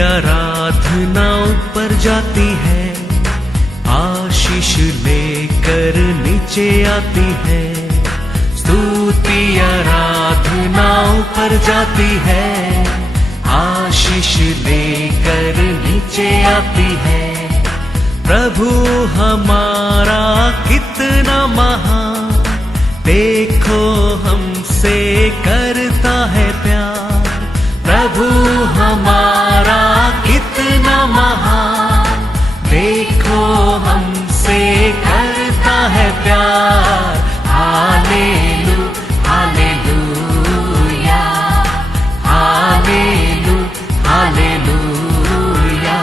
आराधना ऊपर जाती है, आशीष लेकर नीचे आती है। स्तुति आराधना ऊपर जाती है, आशीष लेकर नीचे आती है। प्रभु हमारा कितना महान, देखो हमसे करता है प्यार। प्रभु हमारा कितना महान, देखो हमसे करता है प्यार। हालेलू हालेलूया, हालेलू हालेलूया।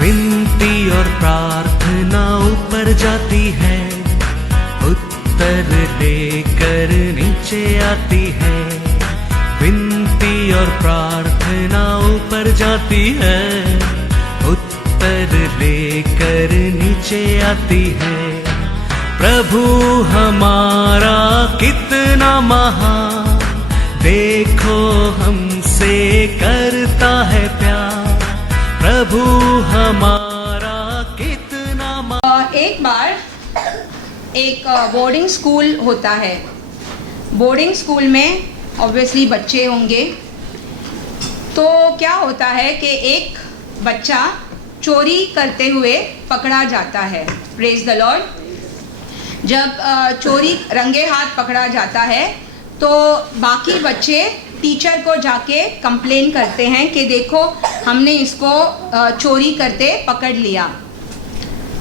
विनती और प्रार्थना ऊपर जाती है, उत्तर लेकर नीचे आती है। विनती और प्रार्थना ऊपर जाती है, उत्तर लेकर नीचे आती है। प्रभु हमारा कितना महान, देखो हमसे करता है प्यार। प्रभु हमारा कितना एक बार एक बोर्डिंग स्कूल होता है। बोर्डिंग स्कूल में ऑब्वियसली बच्चे होंगे। तो क्या होता है कि एक बच्चा चोरी करते हुए पकड़ा जाता है। Praise the Lord. जब चोरी रंगे हाथ पकड़ा जाता है तो बाकी बच्चे टीचर को जाके कंप्लेन करते हैं कि देखो हमने इसको चोरी करते पकड़ लिया।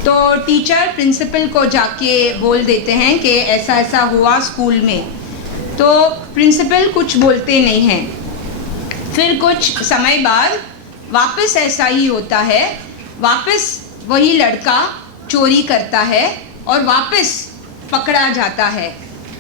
तो टीचर प्रिंसिपल को जाके बोल देते हैं कि ऐसा ऐसा हुआ स्कूल में। तो प्रिंसिपल कुछ बोलते नहीं हैं। फिर कुछ समय बाद वापस ऐसा ही होता है, वापस वही लड़का चोरी करता है और वापस पकड़ा जाता है।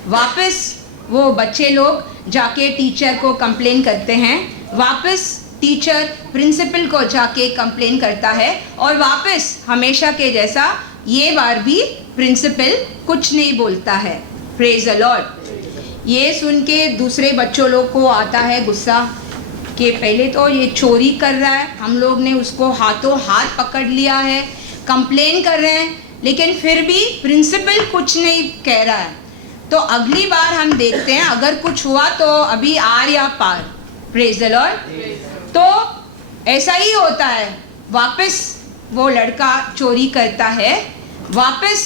वापस वो बच्चे लोग जाके टीचर को कंप्लेन करते हैं, वापस टीचर प्रिंसिपल को जाके कंप्लेन करता है और वापस हमेशा के जैसा ये बार भी प्रिंसिपल कुछ नहीं बोलता है। Praise the Lord. ये सुन के दूसरे बच्चों लोग को आता है गुस्सा कि पहले तो ये चोरी कर रहा है, हम लोग ने उसको हाथों हाथ पकड़ लिया है, कंप्लेन कर रहे हैं, लेकिन फिर भी प्रिंसिपल कुछ नहीं कह रहा है। तो अगली बार हम देखते हैं अगर कुछ हुआ तो अभी आर या पार। Praise the Lord. तो ऐसा ही होता है, वापस वो लड़का चोरी करता है, वापस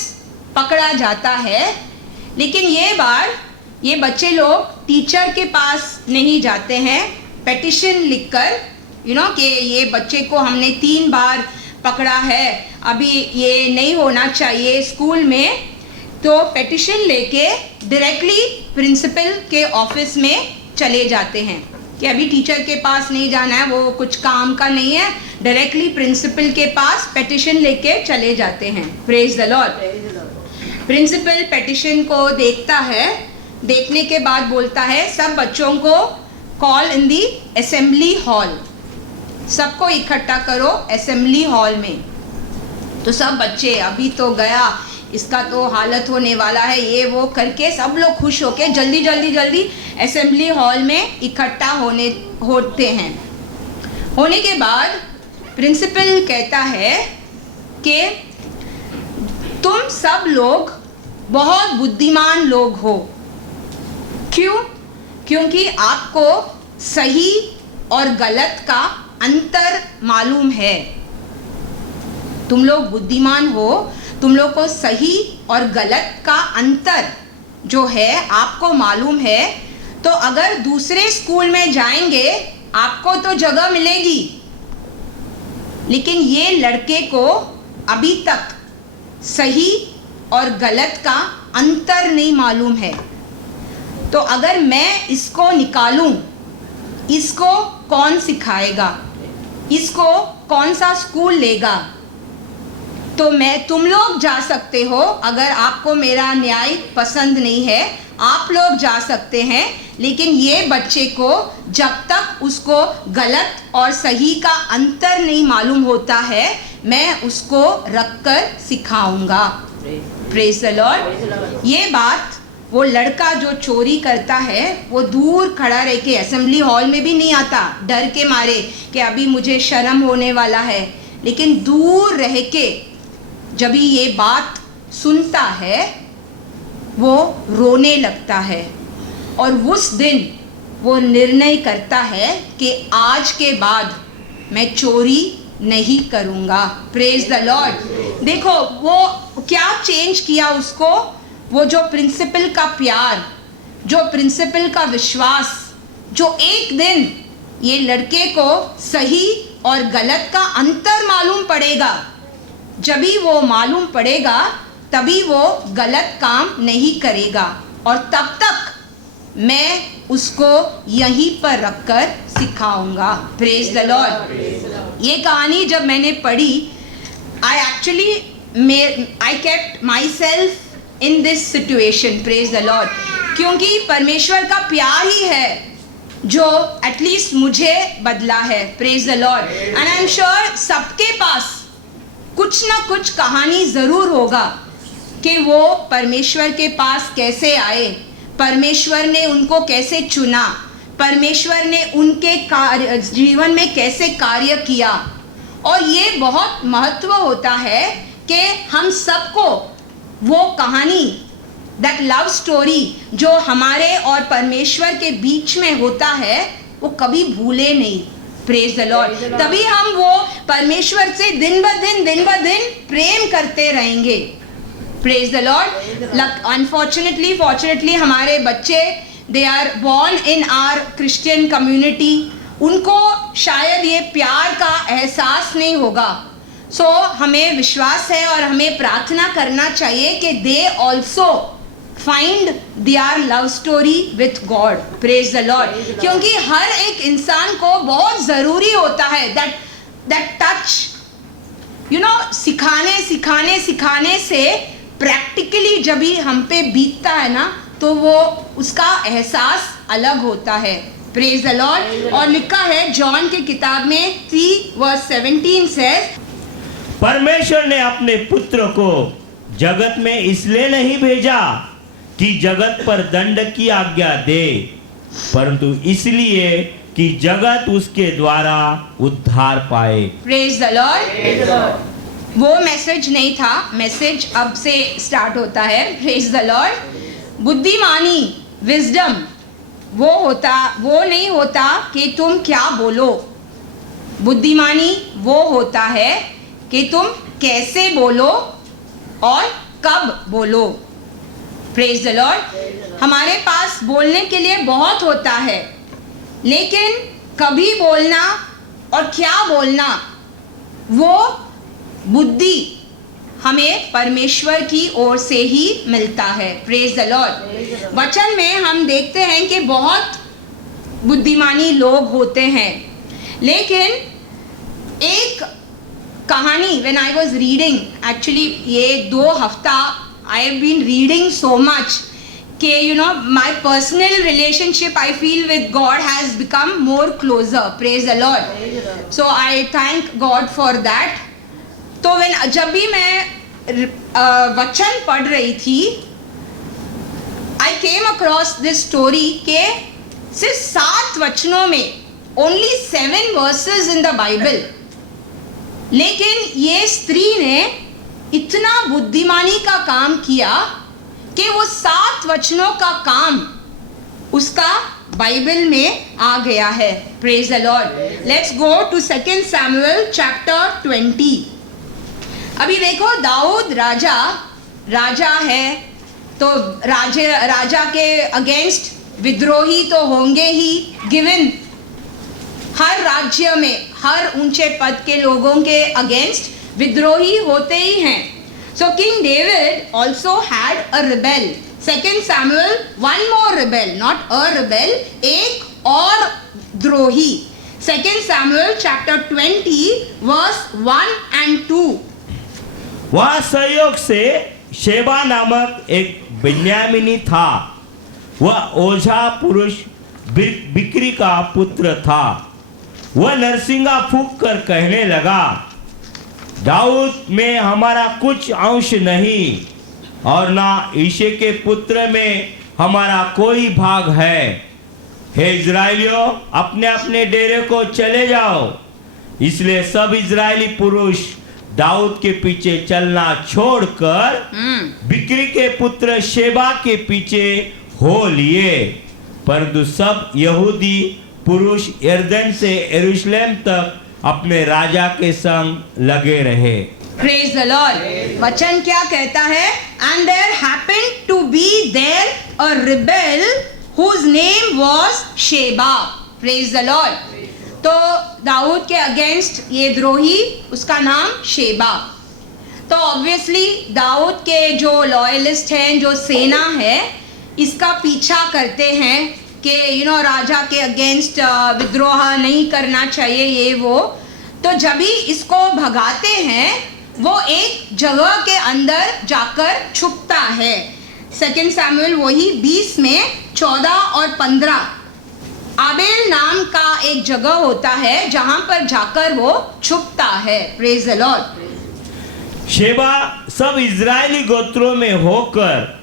पकड़ा जाता है। लेकिन ये बार ये बच्चे लोग टीचर के पास नहीं जाते हैं पेटिशन लिखकर, कि ये बच्चे को हमने 3 बार पकड़ा है, अभी ये नहीं होना चाहिए स्कूल में। तो पेटिशन लेके डायरेक्टली प्रिंसिपल के ऑफिस में चले जाते हैं कि अभी टीचर के पास नहीं जाना है, वो कुछ काम का नहीं है, डायरेक्टली प्रिंसिपल के पास पेटिशन लेके चले जाते हैं। Praise the Lord. Principal petition को देखता है, देखने के बाद बोलता है सब बच्चों को call in the assembly hall, सबको इकट्ठा करो असेंबली हॉल में। तो सब बच्चे अभी तो गया, इसका तो हालत होने वाला है, ये वो करके सब लोग खुश होके जल्दी जल्दी जल्दी असेंबली हॉल में इकट्ठा होते हैं। होने के बाद प्रिंसिपल कहता है कि तुम सब लोग बहुत बुद्धिमान लोग हो। क्यों? क्योंकि आपको सही और गलत का अंतर मालूम है। तुम लोग बुद्धिमान हो, तुम लोग को सही और गलत का अंतर जो है आपको मालूम है। तो अगर दूसरे स्कूल में जाएंगे आपको तो जगह मिलेगी, लेकिन ये लड़के को अभी तक सही और गलत का अंतर नहीं मालूम है। तो अगर मैं इसको निकालूं, इसको कौन सिखाएगा, इसको कौन सा स्कूल लेगा? तो तुम लोग जा सकते हो, अगर आपको मेरा न्याय पसंद नहीं है आप लोग जा सकते हैं, लेकिन ये बच्चे को जब तक उसको गलत और सही का अंतर नहीं मालूम होता है मैं उसको रखकर सिखाऊंगा। Praise the Lord. ये बात वो लड़का जो चोरी करता है वो दूर खड़ा रह के, असेंबली हॉल में भी नहीं आता डर के मारे कि अभी मुझे शर्म होने वाला है, लेकिन दूर रह के जब ये बात सुनता है वो रोने लगता है और उस दिन वो निर्णय करता है कि आज के बाद मैं चोरी नहीं करूँगा। Praise the Lord. देखो वो क्या चेंज किया उसको, वो जो प्रिंसिपल का प्यार, जो प्रिंसिपल का विश्वास, जो एक दिन ये लड़के को सही और गलत का अंतर मालूम पड़ेगा, जब भी वो मालूम पड़ेगा तभी वो गलत काम नहीं करेगा, और तब तक मैं उसको यहीं पर रखकर सिखाऊंगा। Praise the Lord. ये कहानी जब मैंने पढ़ी, I kept my self in this situation. Praise the Lord. क्योंकि परमेश्वर का प्यार ही है जो एटलीस्ट मुझे बदला है। Praise the Lord. And I am sure सबके पास कुछ ना कुछ कहानी ज़रूर होगा कि वो परमेश्वर के पास कैसे आए, परमेश्वर ने उनको कैसे चुना, परमेश्वर ने उनके जीवन में कैसे कार्य किया। और ये बहुत महत्व होता है कि हम सबको वो कहानी, दैट लव स्टोरी जो हमारे और परमेश्वर के बीच में होता है, वो कभी भूले नहीं। Praise the Lord. तभी हम वो परमेश्वर से दिन ब दिन प्रेम करते रहेंगे। Praise the Lord. Unfortunately fortunately हमारे बच्चे they are born in our Christian community, उनको शायद ये प्यार का एहसास नहीं होगा। सो हमें विश्वास है और हमें प्रार्थना करना चाहिए कि they also find their love story with God. Praise the Lord. क्योंकि हर एक इंसान को बहुत ज़रूरी होता है दैट टच, यू नो, सिखाने से प्रैक्टिकली जब भी हम पे बीतता है ना, तो वो उसका एहसास अलग होता है। Praise the Lord. और लिखा है जॉन की किताब में 3:17 से, परमेश्वर ने अपने पुत्र को जगत में इसलिए नहीं भेजा कि जगत पर दंड की आज्ञा दे, परंतु इसलिए कि जगत उसके द्वारा उद्धार पाए। Praise the Lord. वो मैसेज नहीं था, मैसेज अब से स्टार्ट होता है। Praise the Lord. बुद्धिमानी, विजडम, वो नहीं होता कि तुम क्या बोलो, बुद्धिमानी वो होता है कि तुम कैसे बोलो और कब बोलो। Praise the Lord. हमारे पास बोलने के लिए बहुत होता है, लेकिन कभी बोलना और क्या बोलना, वो बुद्धि हमें परमेश्वर की ओर से ही मिलता है। Praise the Lord. वचन में हम देखते हैं कि बहुत बुद्धिमानी लोग होते हैं, लेकिन एक कहानी when I was reading, actually ये 2 हफ्ता I have been reading so much कि you know my personal relationship I feel with God has become more closer. Praise the Lord. So I thank God for that. तो जब भी मैं वचन पढ़ रही थी, I came across this story कि सिर्फ 7 वचनों में, only 7 verses in the Bible, लेकिन ये स्त्री ने इतना बुद्धिमानी का काम किया कि वो 7 वचनों का काम उसका बाइबल में आ गया है। Praise the Lord. Let's go to 2 Samuel chapter 20। अभी देखो, दाऊद राजा है, तो राजा के अगेंस्ट विद्रोही तो होंगे ही, गिवन हर राज्य में हर ऊंचे पद के लोगों के अगेंस्ट विद्रोही होते ही हैं। So king David also had a rebel. 2 Samuel, one more rebel, not a rebel, एक और द्रोही। 2 Samuel chapter 20 verse 1 and 2। वह सहयोग से शेबा नामक एक बिन्यामीनी था। वह ओझा पुरुष बिक्री का पुत्र था। वह नरसिंगा फूंक कर कहने लगा, दाऊद में हमारा कुछ अंश नहीं, और ना ईशे के पुत्र में हमारा कोई भाग है। हे इजराइलियों, अपने अपने डेरे को चले जाओ। इसलिए सब इजरायली पुरुष दाऊद के पीछे चलना छोड़कर बिक्री के पुत्र शेबा के पीछे हो लिए। परंतु सब यहूदी पुरुष यरदन से यरूशलेम तक अपने राजा के संग लगे रहे। Praise the Lord. वचन क्या कहता है? And there happened to be there a rebel whose name was Sheba. Praise the Lord. तो दाऊद के अगेंस्ट ये द्रोही, उसका नाम शेबा। तो ऑब्वियसली दाऊद के जो लॉयलिस्ट हैं, जो सेना है, इसका पीछा करते हैं कि राजा के अगेंस्ट विद्रोह नहीं करना चाहिए, ये वो। तो जब भी इसको भगाते हैं, वो एक जगह के अंदर जाकर छुपता है। 2 सैमुएल वही 20 में 14 और 15 आबेल नाम का एक जगह होता है जहां पर जाकर वो छुपता है। Praise the Lord. शेबा सब इजरायली गोत्रों में होकर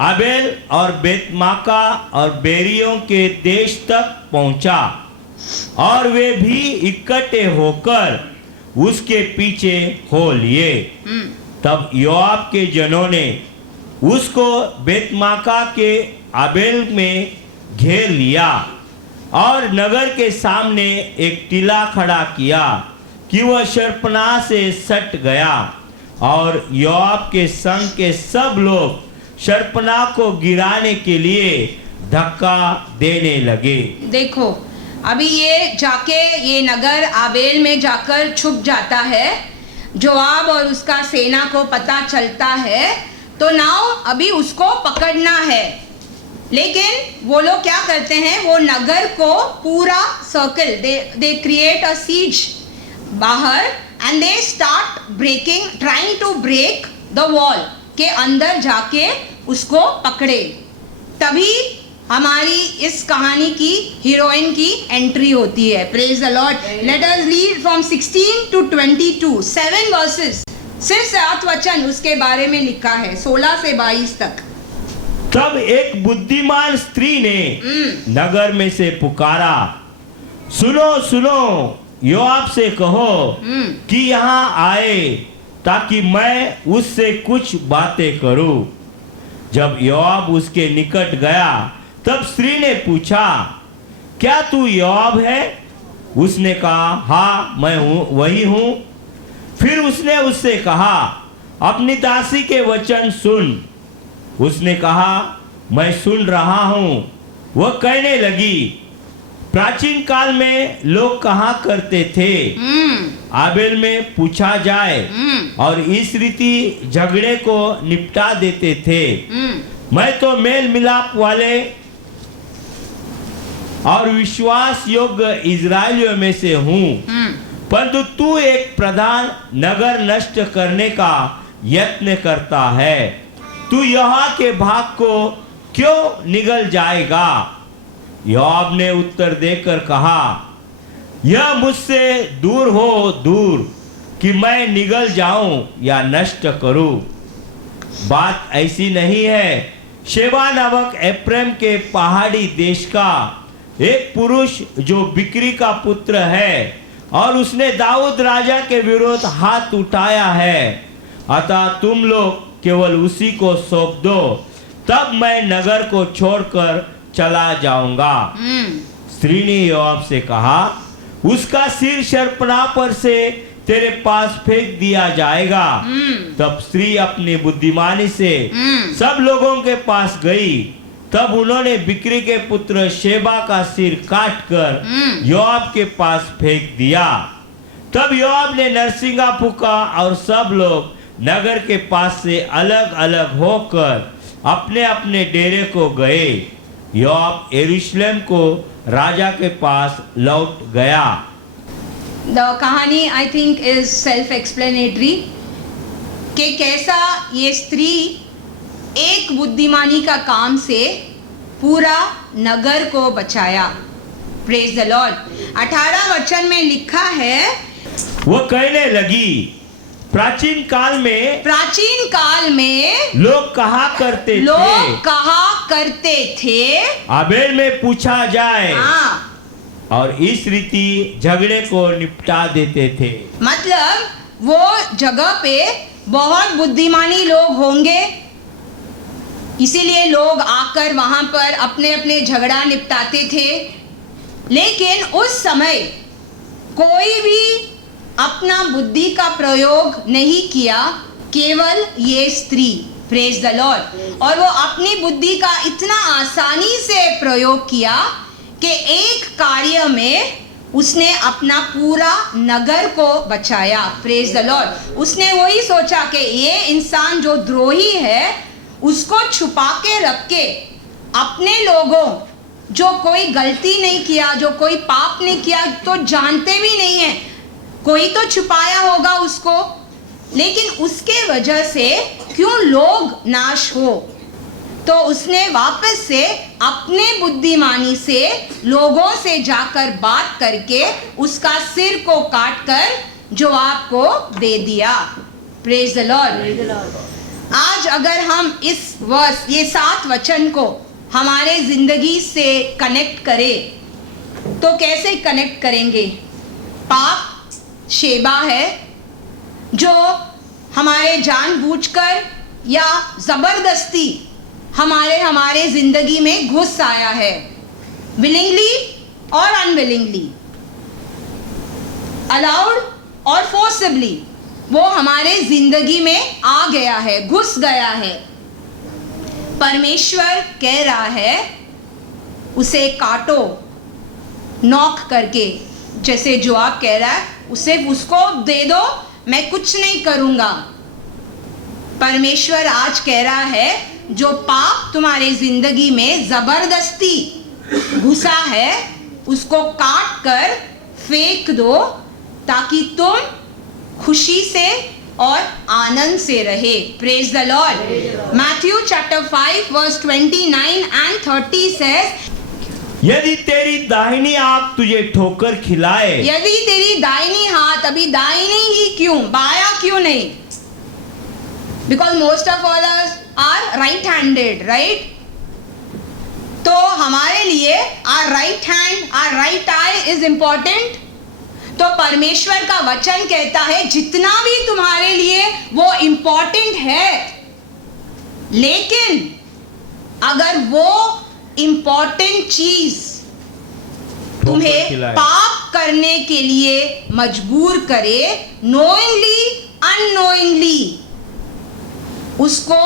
आबेल और बेतमाका और बेरियों के देश तक पहुंचा और वे भी इकट्ठे होकर उसके पीछे हो लिए। तब योआब के जनों ने उसको बेतमाका के आबेल में घेर लिया और नगर के सामने एक टीला खड़ा किया कि वह शर्पनाह से सट गया और योआब के संग के सब लोग शर्पनाह को गिराने के लिए धक्का देने लगे। देखो, अभी ये नगर आबेल में जाकर छुप जाता है। जोआब और उसका सेना को पता चलता है, तो नाउ अभी उसको पकड़ना है। लेकिन वो लोग क्या करते हैं? वो नगर को पूरा circle, they create a siege बाहर and they start breaking, trying to break the wall के अंदर जाके उसको पकड़े। तभी हमारी इस कहानी की हीरोइन की एंट्री होती है। Praise the Lord. Let us read from 16 to 22, 7 versus, सिर्फ 7 वचन उसके बारे में लिखा है, 16 से 22 तक। तब एक बुद्धिमान स्त्री ने नगर में से पुकारा, सुनो सुनो, योआब से कहो कि यहाँ आए ताकि मैं उससे कुछ बातें करूं। जब योआब उसके निकट गया, तब स्त्री ने पूछा, क्या तू योआब है? उसने कहा, हाँ मैं वही हूं। फिर उसने उससे कहा, अपनी दासी के वचन सुन। उसने कहा, मैं सुन रहा हूं। वह कहने लगी, प्राचीन काल में लोग कहा करते थे, आबेल में पूछा जाए और इस रीति झगड़े को निपटा देते थे। मैं तो मेल मिलाप वाले और विश्वास योग्य इजरायलियों में से हूँ, परंतु तू एक प्रधान नगर नष्ट करने का यत्न करता है। तू यहोवा के भाग को क्यों निगल जाएगा? योआब ने उत्तर देकर कहा, यह मुझसे दूर हो दूर कि मैं निगल जाऊं या नष्ट करूं। बात ऐसी नहीं है। शेबा नामक एफ्रेम के पहाड़ी देश का एक पुरुष जो बिक्री का पुत्र है और उसने दाऊद राजा के विरोध हाथ उठाया है, अतः तुम लोग केवल उसी को सौंप दो, तब मैं नगर को छोड़कर चला जाऊंगा। स्त्री ने योआब से कहा, उसका सिर शर्पनाह पर से तेरे पास फेंक दिया जाएगा। तब स्त्री अपनी बुद्धिमानी से सब लोगों के पास गई। तब उन्होंने बिक्री के पुत्र शेबा का सिर काटकर योआब के पास फेंक दिया। तब योआब ने नरसिंगा फूंका और सब लोग नगर के पास से अलग अलग होकर अपने अपने डेरे को गए। योआब यरूशलेम को राजा के पास लौट गया। द कहानी I think is self explanatory कि कैसा ये स्त्री एक बुद्धिमानी का काम से पूरा नगर को बचाया। Praise the Lord. 18 वचन में लिखा है, वो कहने लगी, प्राचीन काल में लोग कहा करते थे आबेल में पूछा जाए हाँ, और इस रीति झगड़े को निपटा देते थे। मतलब वो जगह पे बहुत बुद्धिमानी लोग होंगे, इसीलिए लोग आकर वहां पर अपने अपने झगड़ा निपटाते थे। लेकिन उस समय कोई भी अपना बुद्धि का प्रयोग नहीं किया, केवल ये स्त्री, प्रेज द लॉर्ड। और वो अपनी बुद्धि का इतना आसानी से प्रयोग किया कि एक कार्य में उसने अपना पूरा नगर को बचाया, प्रेज द लॉर्ड। उसने वही सोचा कि ये इंसान जो द्रोही है उसको छुपा के रख के अपने लोगों जो कोई गलती नहीं किया, जो कोई पाप नहीं किया, तो जानते भी नहीं है, कोई तो छुपाया होगा उसको, लेकिन उसके वजह से क्यों लोग नाश हो। तो उसने वापस से अपने बुद्धिमानी से लोगों से जाकर बात करके उसका सिर को काटकर जोआब को दे दिया, प्रेज द लॉर्ड। आज अगर हम इस वर्स, ये 7 वचन को हमारे जिंदगी से कनेक्ट करें तो कैसे कनेक्ट करेंगे? पाप शेबा है जो हमारे जानबूझकर या जबरदस्ती हमारे जिंदगी में घुस आया है, विलिंगली और अनविलिंगली, अलाउड और फोर्सिबली वो हमारे जिंदगी में आ गया है, घुस गया है। परमेश्वर कह रहा है उसे काटो, नॉक करके, जैसे जोआब कह रहा है उसे उसको दे दो, मैं कुछ नहीं करूंगा। परमेश्वर आज कह रहा है जो पाप तुम्हारे जिंदगी में जबरदस्ती घुसा है उसको काट कर फेंक दो, ताकि तुम खुशी से और आनंद से रहे, praise the Lord. Matthew chapter 5 verse 29 and 30 says, यदि तेरी दाहिनी आंख तुझे ठोकर खिलाए, यदि तेरी दाहिनी हाथ, अभी दाहिनी ही क्यों, बाया क्यों नहीं? Because most of all are right handed, right? तो हमारे लिए our right hand, our right eye is important. तो परमेश्वर का वचन कहता है जितना भी तुम्हारे लिए वो इंपॉर्टेंट है, लेकिन अगर वो इंपॉर्टेंट चीज तुम्हें पाप करने के लिए मजबूर करे, नोइंगली अननोइंगली, उसको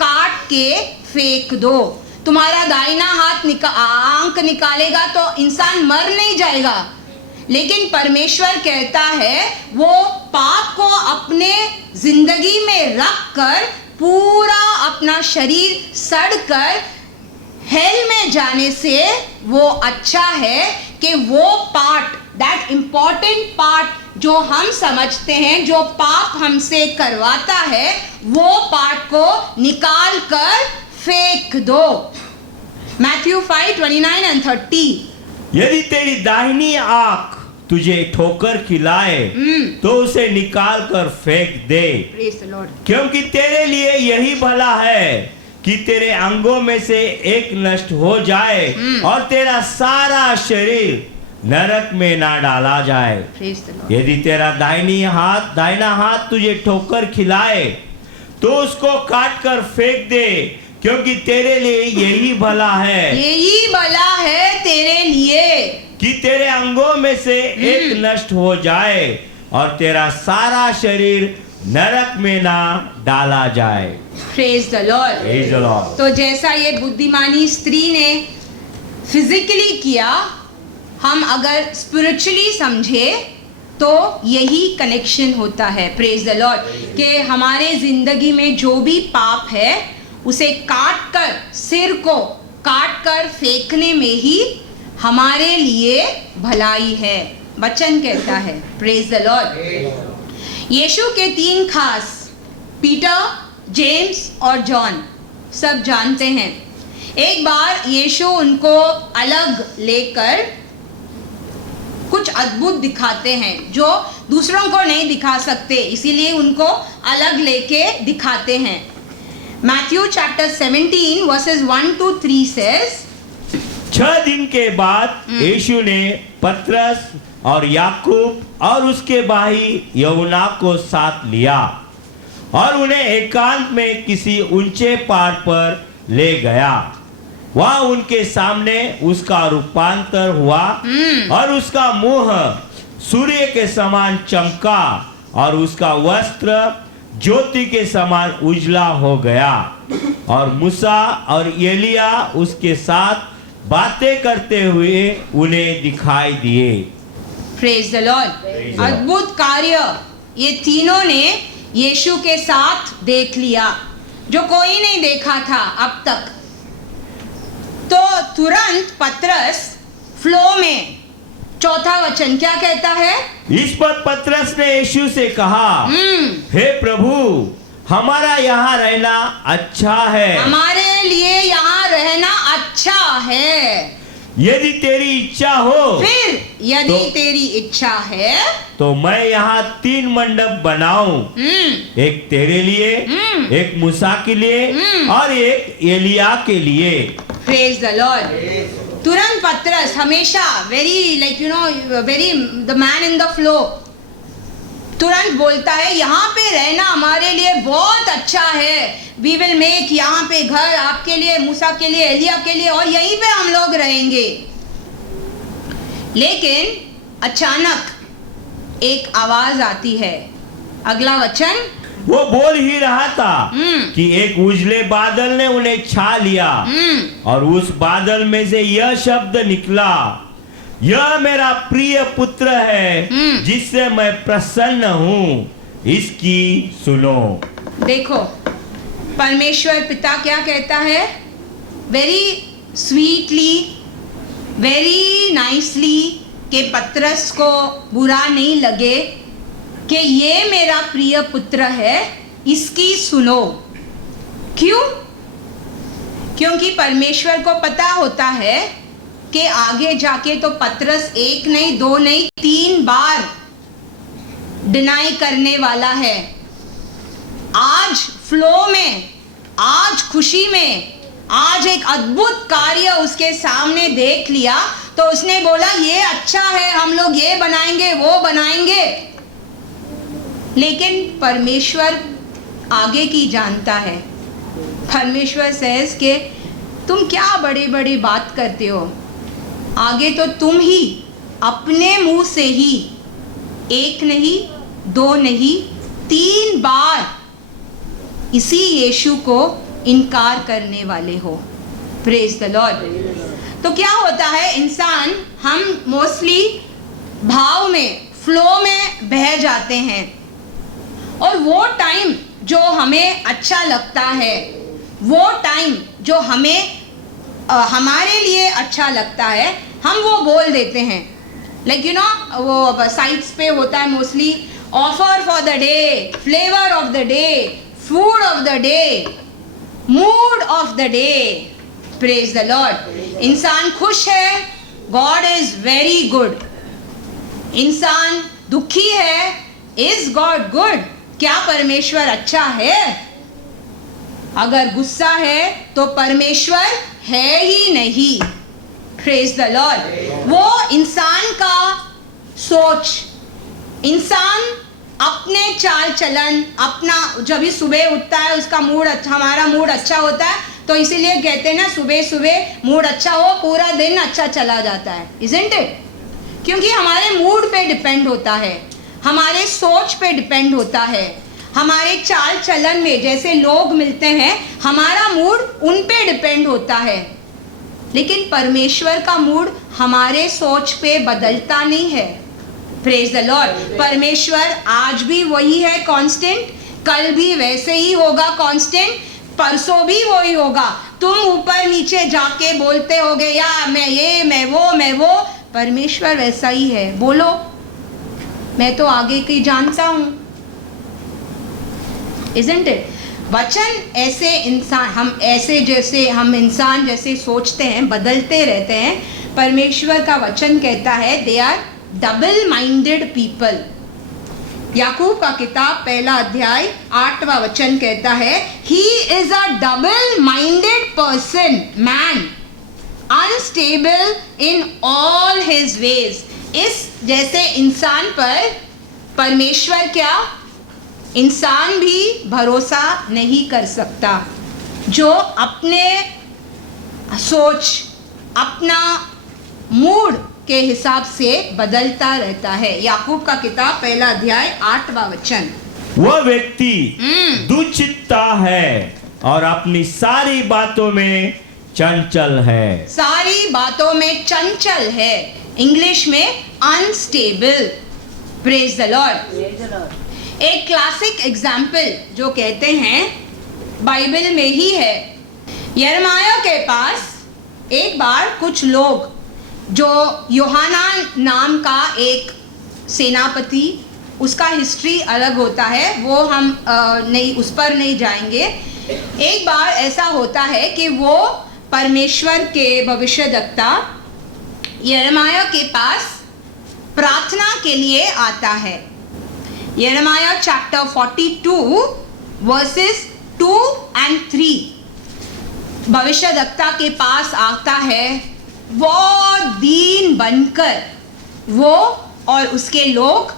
काट के फेंक दो। तुम्हारा दाहिना हाथ आंख निकालेगा तो इंसान मर नहीं जाएगा, लेकिन परमेश्वर कहता है वो पाप को अपने जिंदगी में रख कर पूरा अपना शरीर सड़कर हेल में जाने से वो अच्छा है कि वो पार्ट, दैट इंपॉर्टेंट पार्ट जो हम समझते हैं, जो पाप हमसे करवाता है, वो पार्ट को निकाल कर फेंक दो। Matthew 5:29 and 30। यदि तेरी दाहिनी आंख तुझे ठोकर खिलाए तो उसे निकाल कर फेंक दे, क्योंकि तेरे लिए यही भला है कि तेरे अंगों में से एक नष्ट हो जाए और तेरा सारा शरीर नरक में ना डाला जाए। यदि तेरा दाहिना हाथ तुझे ठोकर खिलाए तो उसको काट कर फेंक दे, क्योंकि तेरे लिए यही भला है, यही भला है तेरे लिए कि तेरे अंगों में से एक नष्ट हो जाए और तेरा सारा शरीर नरक में ना डाला जाए। Praise the Lord. Praise the Lord. तो जैसा ये बुद्धिमानी स्त्री ने फिजिकली किया, हम अगर स्पिरिचुअली समझे तो यही कनेक्शन होता है, प्रेज द लॉर्ड, कि हमारे जिंदगी में जो भी पाप है उसे काट कर, सिर को काट कर फेंकने में ही हमारे लिए भलाई है, वचन कहता है, प्रेज द लॉर्ड। यीशु के 3 खास, पीटर, जेम्स और जॉन, सब जानते हैं। एक बार यीशु उनको अलग लेकर कुछ अद्भुत दिखाते हैं जो दूसरों को नहीं दिखा सकते, इसीलिए उनको अलग लेके दिखाते हैं। Matthew chapter 17 versus 1 to 3 says, 6 दिन के बाद यीशु ने पतरस और याकूब और उसके भाई यूहन्ना को साथ लिया और उन्हें एकांत में किसी ऊंचे पहाड़ पर ले गया। वहां उनके सामने उसका रूपांतर हुआ और उसका मुंह सूर्य के समान चमका और उसका वस्त्र ज्योति के समान उजला हो गया। और मूसा और एलिया उसके साथ बातें करते हुए उन्हें दिखाई दिए। Praise the Lord. अद्भुत कार्य ये तीनों ने यीशु के साथ देख लिया जो कोई नहीं देखा था अब तक। तो तुरंत पतरस फ्लो में 4था वचन क्या कहता है? इस पर पतरस ने यीशु से कहा, हे प्रभु, हमारा यहाँ रहना अच्छा है। हमारे लिए यहाँ रहना अच्छा है। यदि तेरी इच्छा हो, फिर यदि तेरी इच्छा है तो मैं यहाँ 3 मंडप बनाऊं, एक तेरे लिए, एक मूसा के लिए और एक एलिया के लिए। Praise the Lord. तुरंत पतरस हमेशा very the man in the flow, तुरंत बोलता है यहाँ पे रहना हमारे लिए बहुत अच्छा है। वी विल मेक यहाँ पे घर आपके लिए, मूसा के लिए, एलिया के लिए, और यहीं पे हम लोग रहेंगे। लेकिन अचानक एक आवाज आती है। अगला वचन, वो बोल ही रहा था कि एक उजले बादल ने उन्हें छा लिया और उस बादल में से यह शब्द निकला, यह मेरा प्रिय पुत्र है जिससे मैं प्रसन्न हूँ, इसकी सुनो। देखो परमेश्वर पिता क्या कहता है? वेरी स्वीटली, वेरी नाइसली, कि पतरस को बुरा नहीं लगे कि ये मेरा प्रिय पुत्र है, इसकी सुनो। क्यों? क्योंकि परमेश्वर को पता होता है कि आगे जाके तो पतरस 1 नहीं 2 नहीं 3 बार डिनाई करने वाला है। आज फ्लो में, आज खुशी में, आज एक अद्भुत कार्य उसके सामने देख लिया तो उसने बोला ये अच्छा है, हम लोग ये बनाएंगे वो बनाएंगे। लेकिन परमेश्वर आगे की जानता है। परमेश्वर सेज के तुम क्या बड़े बड़े बात करते हो, आगे तो तुम ही अपने मुंह से ही 1 नहीं 2 नहीं 3 बार इसी यीशु को इनकार करने वाले हो। Praise the Lord. तो क्या होता है, इंसान हम मोस्टली भाव में, फ्लो में बह जाते हैं और वो टाइम जो हमें अच्छा लगता है, वो टाइम जो हमें हमारे लिए अच्छा लगता है, हम वो बोल देते हैं। लाइक यू नो वो साइट्स पे होता है mostly, offer for the day, flavour of the day, food of the day, mood off the day. Praise the Lord. इंसान खुश है, गॉड इज वेरी गुड। इंसान दुखी है, इज गॉड गुड? क्या परमेश्वर अच्छा है? अगर गुस्सा है तो परमेश्वर है ही नहीं। Praise the Lord. वो इंसान का सोच, इंसान अपने चाल चलन, अपना जब भी सुबह उठता है उसका मूड अच्छा, हमारा मूड अच्छा होता है तो इसीलिए कहते हैं ना सुबह सुबह मूड अच्छा हो पूरा दिन अच्छा चला जाता है, इजंट इट? क्योंकि हमारे मूड पे डिपेंड होता है, हमारे सोच पे डिपेंड होता है, हमारे चाल चलन में जैसे लोग मिलते हैं हमारा मूड उन पे डिपेंड होता है। लेकिन परमेश्वर का मूड हमारे सोच पे बदलता नहीं है। Praise the Lord. परमेश्वर आज भी वही है कांस्टेंट, कल भी वैसे ही होगा कांस्टेंट, परसों भी वही होगा। तुम ऊपर नीचे जाके बोलते होगे या मैं ये मैं वो, परमेश्वर वैसा ही है। बोलो मैं तो आगे की जानता हूं, इजंट इट? वचन ऐसे इंसान, हम ऐसे जैसे हम इंसान जैसे सोचते हैं बदलते रहते हैं। परमेश्वर का वचन कहता है they are double minded people. याकूब का किताब 1 अध्याय 8वां वचन कहता है, he is a double minded person, man, unstable in all his ways. इस जैसे इंसान पर परमेश्वर क्या, इंसान भी भरोसा नहीं कर सकता, जो अपने सोच, अपना मूड के हिसाब से बदलता रहता है। याकूब का किताब 1 अध्याय 8वां वचन। वह व्यक्ति दुचित्ता है और अपनी सारी बातों में चंचल है। सारी बातों में चंचल है, इंग्लिश में अनस्टेबल। Praise the Lord. एक क्लासिक एग्जाम्पल जो कहते हैं बाइबल में ही है। यिर्मयाह के पास एक बार कुछ लोग, जो यूहन्ना नाम का एक सेनापति, उसका हिस्ट्री अलग होता है, वो हम नहीं, उस पर नहीं जाएंगे। एक बार ऐसा होता है कि वो परमेश्वर के भविष्यद्वक्ता यिर्मयाह के पास प्रार्थना के लिए आता है। यिर्मयाह चैप्टर 42 वर्सेस 2 और 3 भविष्यद्वक्ता के पास आता है, बहुत दीन बनकर वो और उसके लोग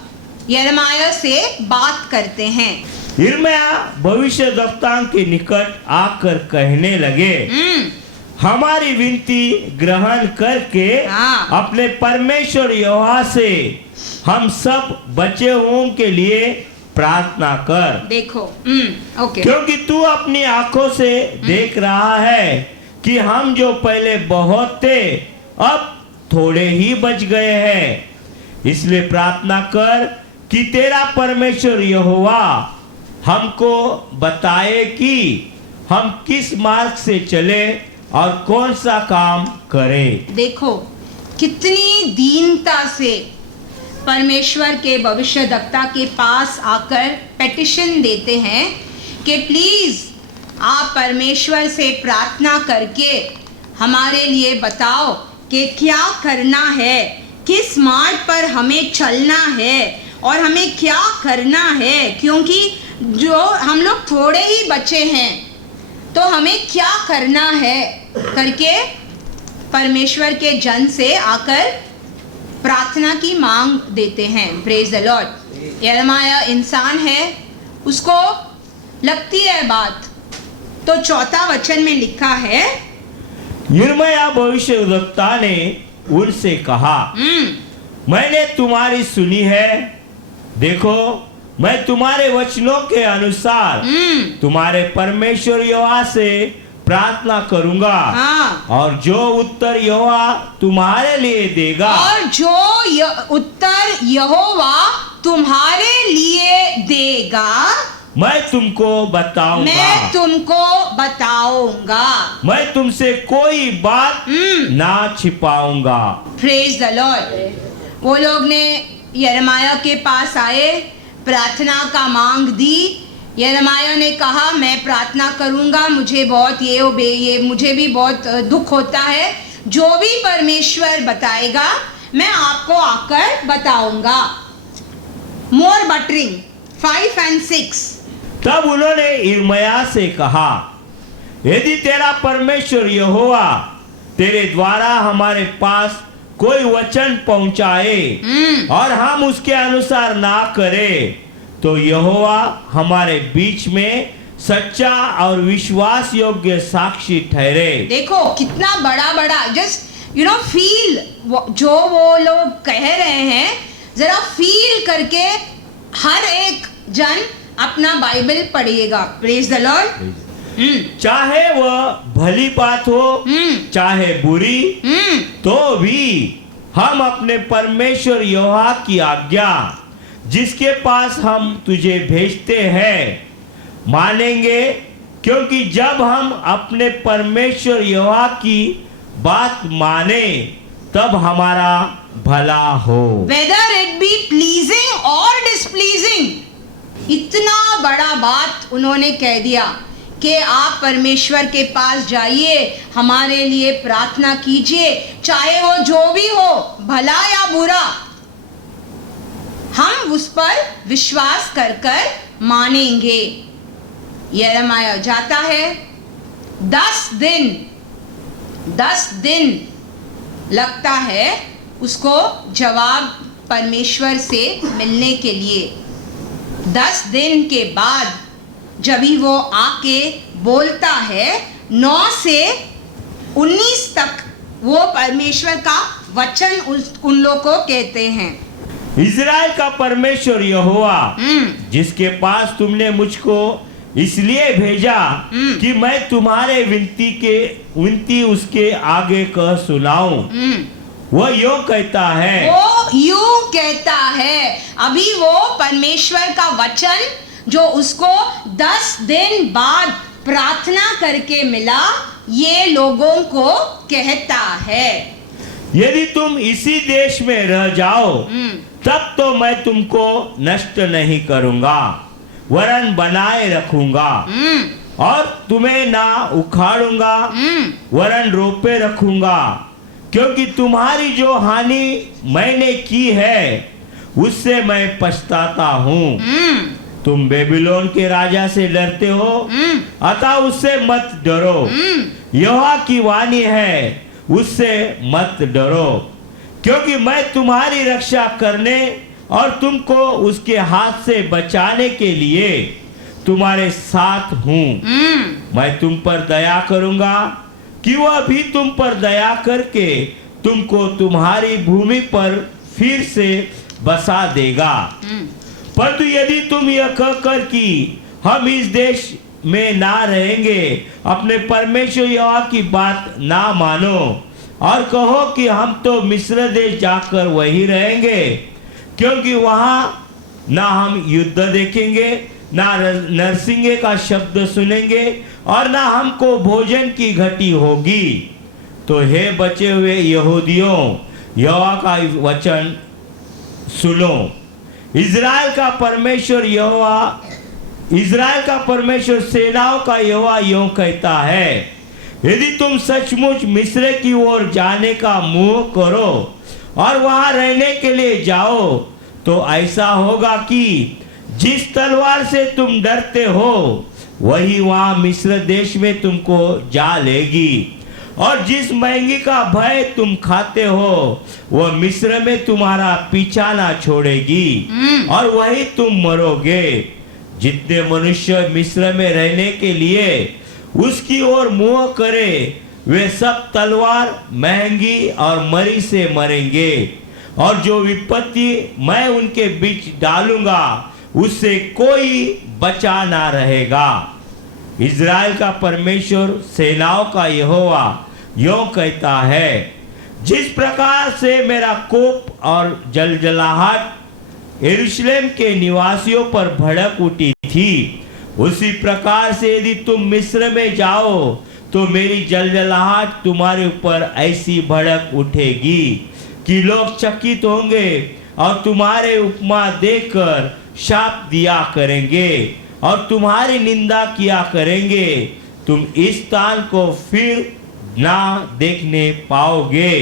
यिर्मयाह से बात करते हैं। यिर्मयाह भविष्यद्वक्ता के निकट आकर कहने लगे, हमारी विनती ग्रहण करके अपने परमेश्वर यहोवा से हम सब बचे हुओं के लिए प्रार्थना कर। देखो, ओके। क्योंकि तू अपनी आंखों से देख रहा है कि हम जो पहले बहुत थे अब थोड़े ही बच गए हैं। इसलिए प्रार्थना कर कि तेरा परमेश्वर यहोवा हमको बताए कि हम किस मार्ग से चले और कौन सा काम करें। देखो कितनी दीनता से परमेश्वर के भविष्यद्वक्ता के पास आकर पेटिशन देते हैं कि प्लीज आप परमेश्वर से प्रार्थना करके हमारे लिए बताओ कि क्या करना है, किस मार्ग पर हमें चलना है और हमें क्या करना है, क्योंकि जो हम लोग थोड़े ही बचे हैं तो हमें क्या करना है करके परमेश्वर के जन से आकर प्रार्थना की मांग देते हैं। Praise the Lord. यिर्मयाह इंसान है, उसको लगती है बात, तो 4वां वचन में लिखा है, यिर्मयाह भविष्यद्वक्ता ने उनसे कहा, मैंने तुम्हारी सुनी है, देखो मैं तुम्हारे वचनों के अनुसार तुम्हारे परमेश्वर यहोवा से प्रार्थना करूंगा। और जो उत्तर यहोवा तुम्हारे लिए देगा, और जो उत्तर यहोवा तुम्हारे लिए देगा मैं तुमको बताऊंगा। मैं तुमको बताऊंगा। मैं तुमसे कोई बात ना छिपाऊंगा। Praise the Lord. वो लोग ने यिर्मयाह के पास आए, प्रार्थना का मांग दी। यिर्मयाह ने कहा मैं प्रार्थना करूंगा, मुझे बहुत ये मुझे भी बहुत दुख होता है, जो भी परमेश्वर बताएगा मैं आपको आकर बताऊंगा। मोर बटरिंग 5 और 6। तब उन्होंने यिर्मयाह से कहा, यदि तेरा परमेश्वर यहोवा तेरे द्वारा हमारे पास कोई वचन पहुंचाए और हम उसके अनुसार ना करें, तो यहोवा हमारे बीच में सच्चा और विश्वास योग्य साक्षी ठहरे। देखो कितना बड़ा बड़ा, जस्ट फील, जो वो लोग कह रहे हैं जरा फील करके हर एक जन अपना बाइबल पढ़िएगा। Praise the Lord. चाहे वह भली बात हो चाहे बुरी, तो भी हम अपने परमेश्वर यहोवा की आज्ञा जिसके पास हम तुझे भेजते हैं मानेंगे, क्योंकि जब हम अपने परमेश्वर यहोवा की बात माने तब हमारा भला हो। Whether it be pleasing or displeasing, इतना बड़ा बात उन्होंने कह दिया कि आप परमेश्वर के पास जाइए, हमारे लिए प्रार्थना कीजिए, चाहे वो जो भी हो, भला या बुरा, हम उस पर विश्वास कर कर मानेंगे। यिर्मयाह जाता है, 10 दिन लगता है उसको जवाब परमेश्वर से मिलने के लिए। 10 दिन के बाद जब ही वो आके बोलता है, 9 से 19 तक वो परमेश्वर का वचन उन लोगों को कहते हैं। इज़राइल का परमेश्वर यहोवा, जिसके पास तुमने मुझको इसलिए भेजा कि मैं तुम्हारे विनती उसके आगे कह सुनाऊं, वो यूं कहता है। अभी वो परमेश्वर का वचन जो उसको 10 दिन बाद प्रार्थना करके मिला, ये लोगों को कहता है, यदि तुम इसी देश में रह जाओ तब तो मैं तुमको नष्ट नहीं करूंगा, वरन बनाए रखूंगा और तुम्हें ना उखाड़ूंगा, वरन रोपे रखूंगा, क्योंकि तुम्हारी जो हानि मैंने की है उससे मैं पछताता हूँ। तुम बेबीलोन के राजा से डरते हो, अतः उससे मत डरो। यहोवा की वाणी है, उससे मत डरो, क्योंकि मैं तुम्हारी रक्षा करने और तुमको उसके हाथ से बचाने के लिए तुम्हारे साथ हूँ। मैं तुम पर दया करूंगा कि वह भी तुम पर दया करके तुमको तुम्हारी भूमि पर फिर से बसा देगा। परंतु यदि तुम यह कहकर कि हम इस देश में ना रहेंगे, अपने परमेश्वर यहोवा की बात ना मानो और कहो कि हम तो मिस्र देश जाकर वही रहेंगे, क्योंकि वहाँ ना हम युद्ध देखेंगे, ना नरसिंगे का शब्द सुनेंगे और ना हमको भोजन की घटी होगी, तो हे बचे हुए यहूदियों, यहोवा का वचन सुनो। इज़राइल का परमेश्वर यहोवा, इज़राइल का परमेश्वर सेनाओं का यहोवा यूं कहता है, यदि तुम सचमुच मिस्र की ओर जाने का मुंह करो और वहां रहने के लिए जाओ, तो ऐसा होगा कि जिस तलवार से तुम डरते हो वही वहां मिस्र देश में तुमको जा लेगी, और जिस महंगी का भय तुम खाते हो वह मिस्र में तुम्हारा पीछा ना छोड़ेगी और वही तुम मरोगे। जितने मनुष्य मिस्र में रहने के लिए उसकी ओर मुंह करे, वे सब तलवार, महंगी और मरी से मरेंगे, और जो विपत्ति मैं उनके बीच डालूंगा उससे कोई बचा ना रहेगा। इज़राइल का परमेश्वर सेनाओं का यहोवा यूं कहता है, जिस प्रकार से मेरा कोप और जलजलाहट यरूशलेम के निवासियों पर भड़क उठी थी, उसी प्रकार से यदि तुम मिस्र में जाओ तो मेरी जलजलाहट तुम्हारे ऊपर ऐसी भड़क उठेगी कि लोग चकित होंगे और तुम्हारे उपमा देकर शाप दिया करेंगे और तुम्हारी निंदा किया करेंगे। तुम इस स्थान को फिर ना देखने पाओगे।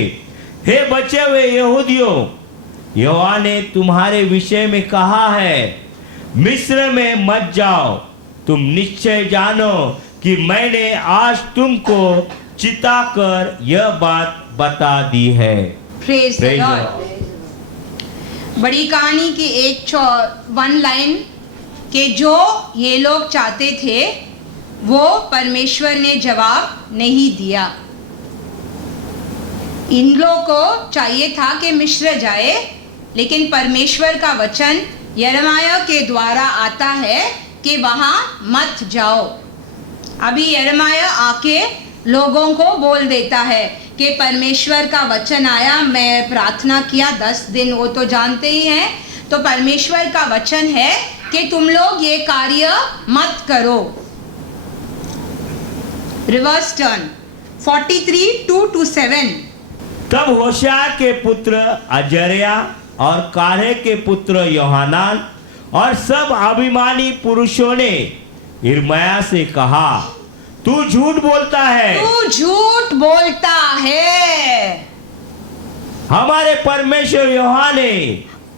हे बचे हुए यहूदियों, यहोवा ने तुम्हारे विषय में कहा है, मिस्र में मत जाओ। तुम निश्चय जानो कि मैंने आज तुमको चिताकर यह बात बता दी है। Praise the Lord। बड़ी कहानी की एक 1 लाइन के जो ये लोग चाहते थे वो परमेश्वर ने जवाब नहीं दिया। इन लोगों को चाहिए था कि मिस्र जाए, लेकिन परमेश्वर का वचन यिर्मयाह के द्वारा आता है कि वहाँ मत जाओ। अभी यिर्मयाह आके लोगों को बोल देता है कि परमेश्वर का वचन आया, मैं प्रार्थना किया 10 दिन, वो तो जानते ही हैं। तो परमेश्वर का वचन है कि तुम लोग ये कार्य मत करो। Reverse turn 43:2-7। तब होशियार के पुत्र अजर्या और कारे के पुत्र योहानान और सब अभिमानी पुरुषों ने यिर्मयाह से कहा, तू झूठ बोलता है, तू झूठ बोलता है। हमारे परमेश्वर यहोवा ने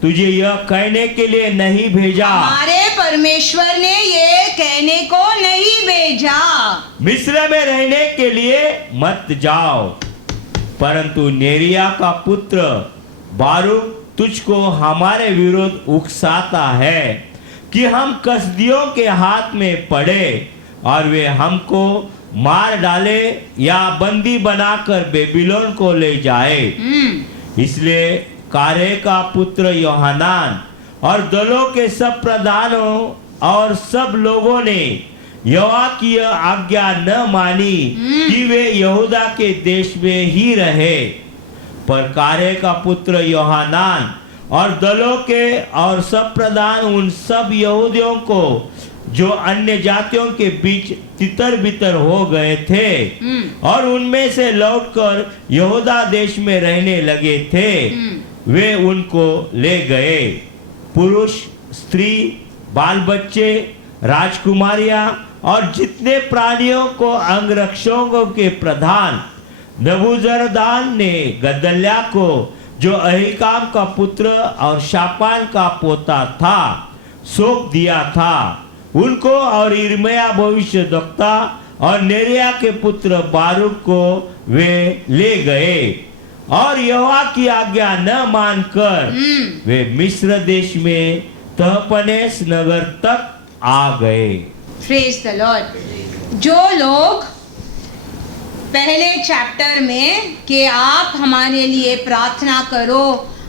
तुझे यह कहने के लिए नहीं भेजा, हमारे परमेश्वर ने ये कहने को नहीं भेजा मिस्र में रहने के लिए मत जाओ, परंतु नेरिया का पुत्र बारूक तुझको हमारे विरुद्ध उकसाता है कि हम कसदियों के हाथ में पड़े और वे हमको मार डाले या बंदी बनाकर बेबीलोन को ले जाए। इसलिए कारे का पुत्र योहानान और दलों के सब प्रधानों और सब लोगों ने यहोवा की यह आज्ञा न मानी कि वे यहूदा के देश में ही रहे। पर कारे का पुत्र योहानान और दलों के और सब प्रधान उन सब यहूदियों को जो अन्य जातियों के बीच तितर बितर हो गए थे और उनमें से लौटकर यहूदा देश में रहने लगे थे, वे उनको ले गए। पुरुष, स्त्री, बाल बच्चे, राजकुमारियां और जितने प्राणियों को अंगरक्षकों के प्रधान नबूजरदान ने गदल्या को, जो अहीकाम का पुत्र और शापान का पोता था, सौंप दिया था, उनको और यिर्मयाह भविष्यद्वक्ता और नेरिया के पुत्र बारूक को वे ले गए और यहोवा की आज्ञा न मानकर वे मिस्र देश में तहपनेस नगर तक आ गए। Praise the Lord. जो लोग पहले चैप्टर में कि आप हमारे लिए प्रार्थना करो,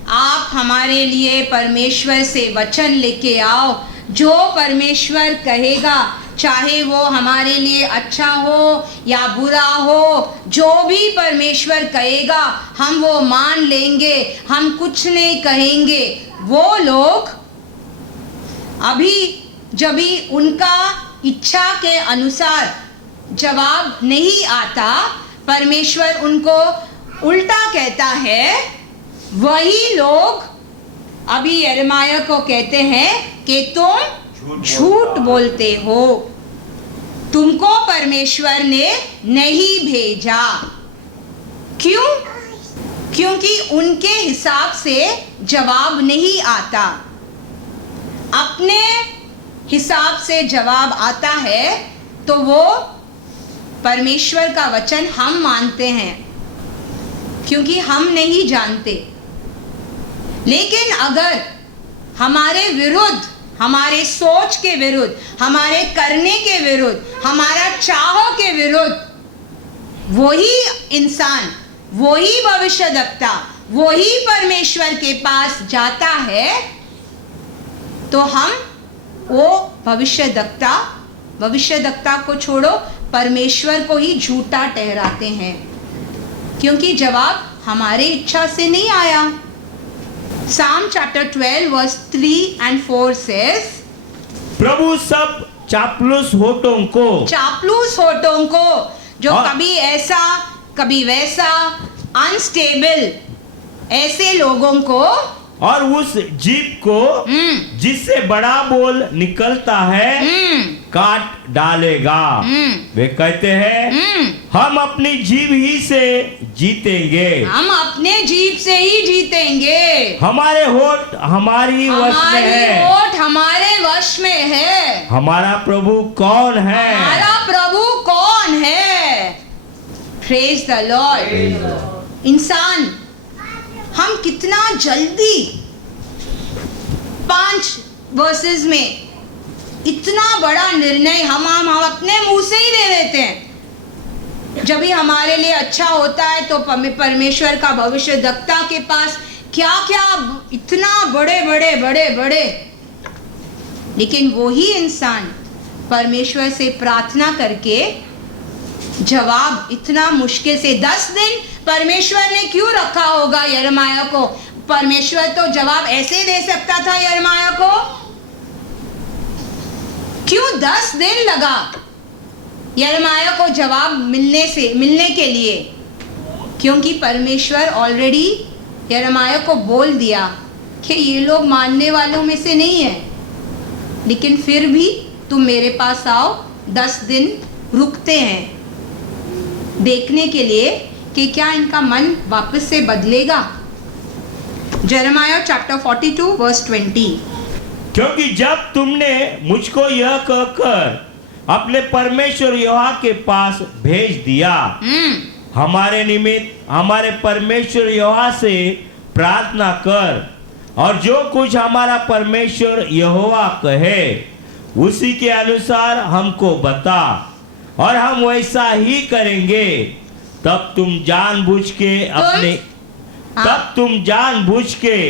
आप हमारे लिए परमेश्वर से वचन लेके आओ, जो परमेश्वर कहेगा, चाहे वो हमारे लिए अच्छा हो या बुरा हो, जो भी परमेश्वर कहेगा हम वो मान लेंगे, हम कुछ नहीं कहेंगे। वो लोग अभी जब भी उनका इच्छा के अनुसार जवाब नहीं आता, परमेश्वर उनको उल्टा कहता है, वही लोग अभी यिर्मयाह को कहते हैं कि तुम झूठ बोलते हो, तुमको परमेश्वर ने नहीं भेजा। क्यों? क्योंकि उनके हिसाब से जवाब नहीं आता, अपने हिसाब से जवाब आता है तो वो परमेश्वर का वचन हम मानते हैं क्योंकि हम नहीं जानते। लेकिन अगर हमारे विरुद्ध, हमारे सोच के विरुद्ध, हमारे करने के विरुद्ध, हमारा चाह के विरुद्ध वही इंसान, वही भविष्यद्वक्ता, वही परमेश्वर के पास जाता है, तो हम वो भविष्यद्वक्ता को छोड़ो, परमेश्वर को ही झूठा ठहराते हैं, क्योंकि जवाब हमारे इच्छा से नहीं आया। Psalm chapter 12 verse 3 and 4 says, प्रभु सब चापलूस होठों को जो कभी ऐसा कभी वैसा अनस्टेबल ऐसे लोगों को और उस जीभ को जिससे बड़ा बोल निकलता है काट डालेगा। वे कहते हैं हम अपनी जीभ ही से जीतेंगे, हम अपने जीभ से ही जीतेंगे, हमारे होठ हमारी वश में है, होठ हमारे वश में है। हमारा प्रभु कौन है? हमारा प्रभु कौन है? Praise the Lord. इंसान हम कितना जल्दी 5 वर्सेस में इतना बड़ा निर्णय हम अपने मुंह से ही ले लेते हैं। जब भी हमारे लिए अच्छा होता है तो परमेश्वर का भविष्यद्वक्ता के पास क्या क्या इतना बड़े, लेकिन वही इंसान परमेश्वर से प्रार्थना करके जवाब इतना मुश्किल से 10 दिन परमेश्वर ने क्यों रखा होगा यिर्मयाह को? परमेश्वर तो जवाब ऐसे दे सकता था यिर्मयाह को, क्यों 10 दिन लगा यिर्मयाह को जवाब मिलने के लिए? क्योंकि परमेश्वर ऑलरेडी यिर्मयाह को बोल दिया कि ये लोग मानने वालों में से नहीं है, लेकिन फिर भी तुम मेरे पास आओ। 10 दिन रुकते हैं देखने के लिए कि क्या इनका मन वापस से बदलेगा। Jeremiah chapter 42 verse 20. क्योंकि जब तुमने मुझको यह कहकर अपने परमेश्वर यहोवा के पास भेज दिया, हमारे निमित्त हमारे परमेश्वर यहोवा से प्रार्थना कर, और जो कुछ हमारा परमेश्वर यहोवा कहे उसी के अनुसार हमको बता, और हम वैसा ही करेंगे। तब तुम जानबूझ के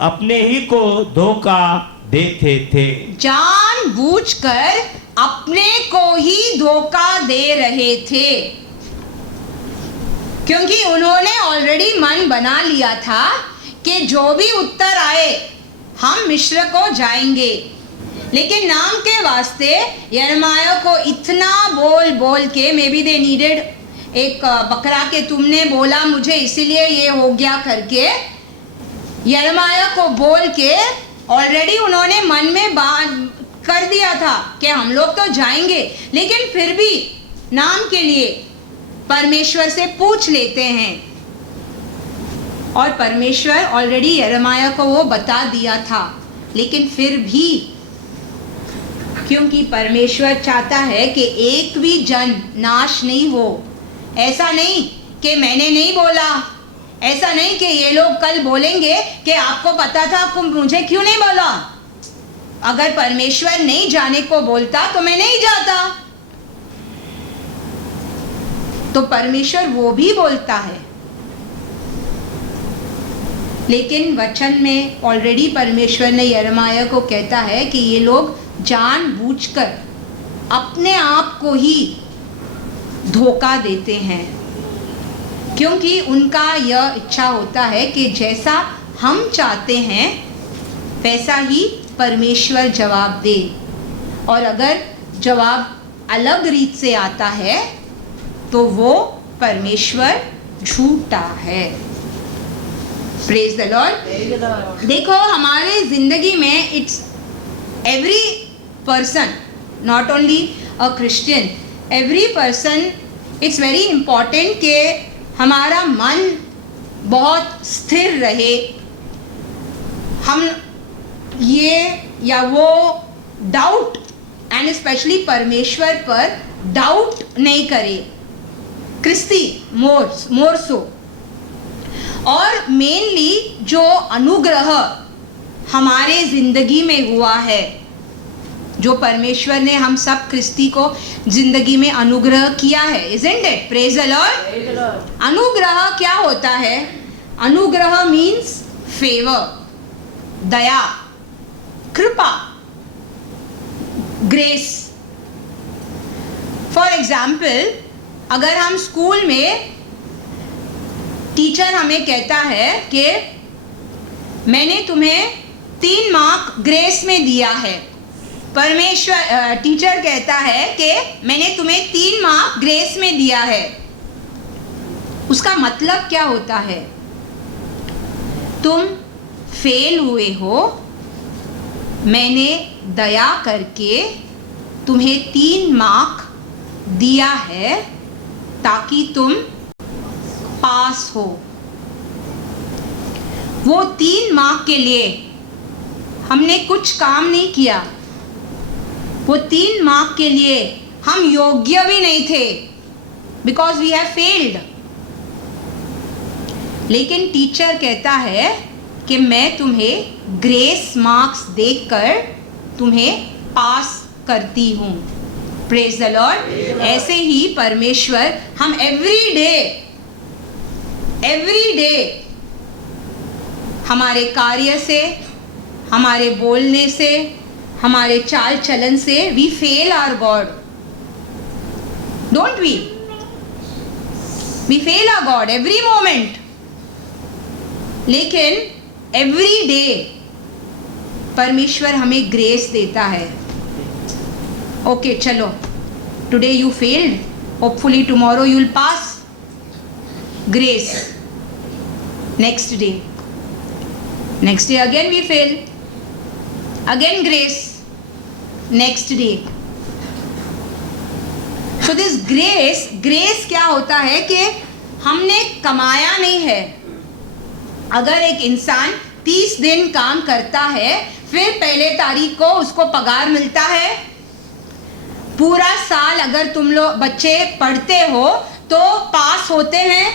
अपने ही को धोखा देते थे। जानबूझकर अपने को ही धोखा दे रहे थे, क्योंकि उन्होंने ऑलरेडी मन बना लिया था कि जो भी उत्तर आए हम मिस्र को जाएंगे। लेकिन नाम के वास्ते यिर्मयाह को इतना बोल बोल के, मे बी दे नीडेड एक बकरा के तुमने बोला मुझे इसीलिए ये हो गया करके, यिर्मयाह को बोल के ऑलरेडी उन्होंने मन में कर दिया था कि हम लोग तो जाएंगे, लेकिन फिर भी नाम के लिए परमेश्वर से पूछ लेते हैं। और परमेश्वर ऑलरेडी यिर्मयाह को वो बता दिया था, लेकिन फिर भी क्योंकि परमेश्वर चाहता है कि एक भी जन नाश नहीं हो। ऐसा नहीं कि मैंने नहीं बोला, ऐसा नहीं कि ये लोग कल बोलेंगे कि आपको पता था, आपको मुझे क्यों नहीं बोला। अगर परमेश्वर नहीं जाने को बोलता तो मैं नहीं जाता। तो परमेश्वर वो भी बोलता है, लेकिन वचन में ऑलरेडी परमेश्वर ने यिर्मयाह को कहता है कि ये लोग जानबूझकर अपने आप को ही धोखा देते हैं, क्योंकि उनका यह इच्छा होता है कि जैसा हम चाहते हैं वैसा ही परमेश्वर जवाब दे, और अगर जवाब अलग रीत से आता है तो वो परमेश्वर झूठा है। Praise the Lord. देखो हमारे जिंदगी में it's every person, not only a Christian, every person, it's very important कि हमारा मन बहुत स्थिर रहे। हम ये या वो डाउट, एंड स्पेशली परमेश्वर पर डाउट नहीं करें, क्रिस्ती मोर सो। और मेनली जो अनुग्रह हमारे जिंदगी में हुआ है, जो परमेश्वर ने हम सब क्रिस्ती को जिंदगी में अनुग्रह किया है, isn't it? Praise the Lord. अनुग्रह क्या होता है? अनुग्रह मीन्स फेवर, दया, कृपा, ग्रेस। फॉर एग्जाम्पल, अगर हम स्कूल में टीचर हमें कहता है कि मैंने तुम्हें 3 मार्क ग्रेस में दिया है, परमेश्वर टीचर कहता है कि मैंने तुम्हें 3 मार्क ग्रेस में दिया है, उसका मतलब क्या होता है? तुम फेल हुए हो, मैंने दया करके तुम्हें 3 मार्क दिया है ताकि तुम पास हो। वो 3 मार्क के लिए हमने कुछ काम नहीं किया, वो 3 मार्क के लिए हम योग्य भी नहीं थे, बिकॉज वी हैव फेल्ड। लेकिन टीचर कहता है कि मैं तुम्हें ग्रेस मार्क्स देकर तुम्हें पास करती हूँ। Praise the Lord. ऐसे ही परमेश्वर हम एवरी डे हमारे कार्य से, हमारे बोलने से, हमारे चाल चलन से we fail our God, don't we? We fail our God every moment. लेकिन एवरी डे परमेश्वर हमें ग्रेस देता है। ओके चलो, today you failed, hopefully tomorrow you will pass, grace. Next day again we fail, again grace, next day. So this grace क्या होता है कि हमने कमाया नहीं है, अगर एक इंसान 30 दिन काम करता है, फिर पहले तारीख को उसको पगार मिलता है। पूरा साल अगर तुम लोग बच्चे पढ़ते हो तो पास होते हैं,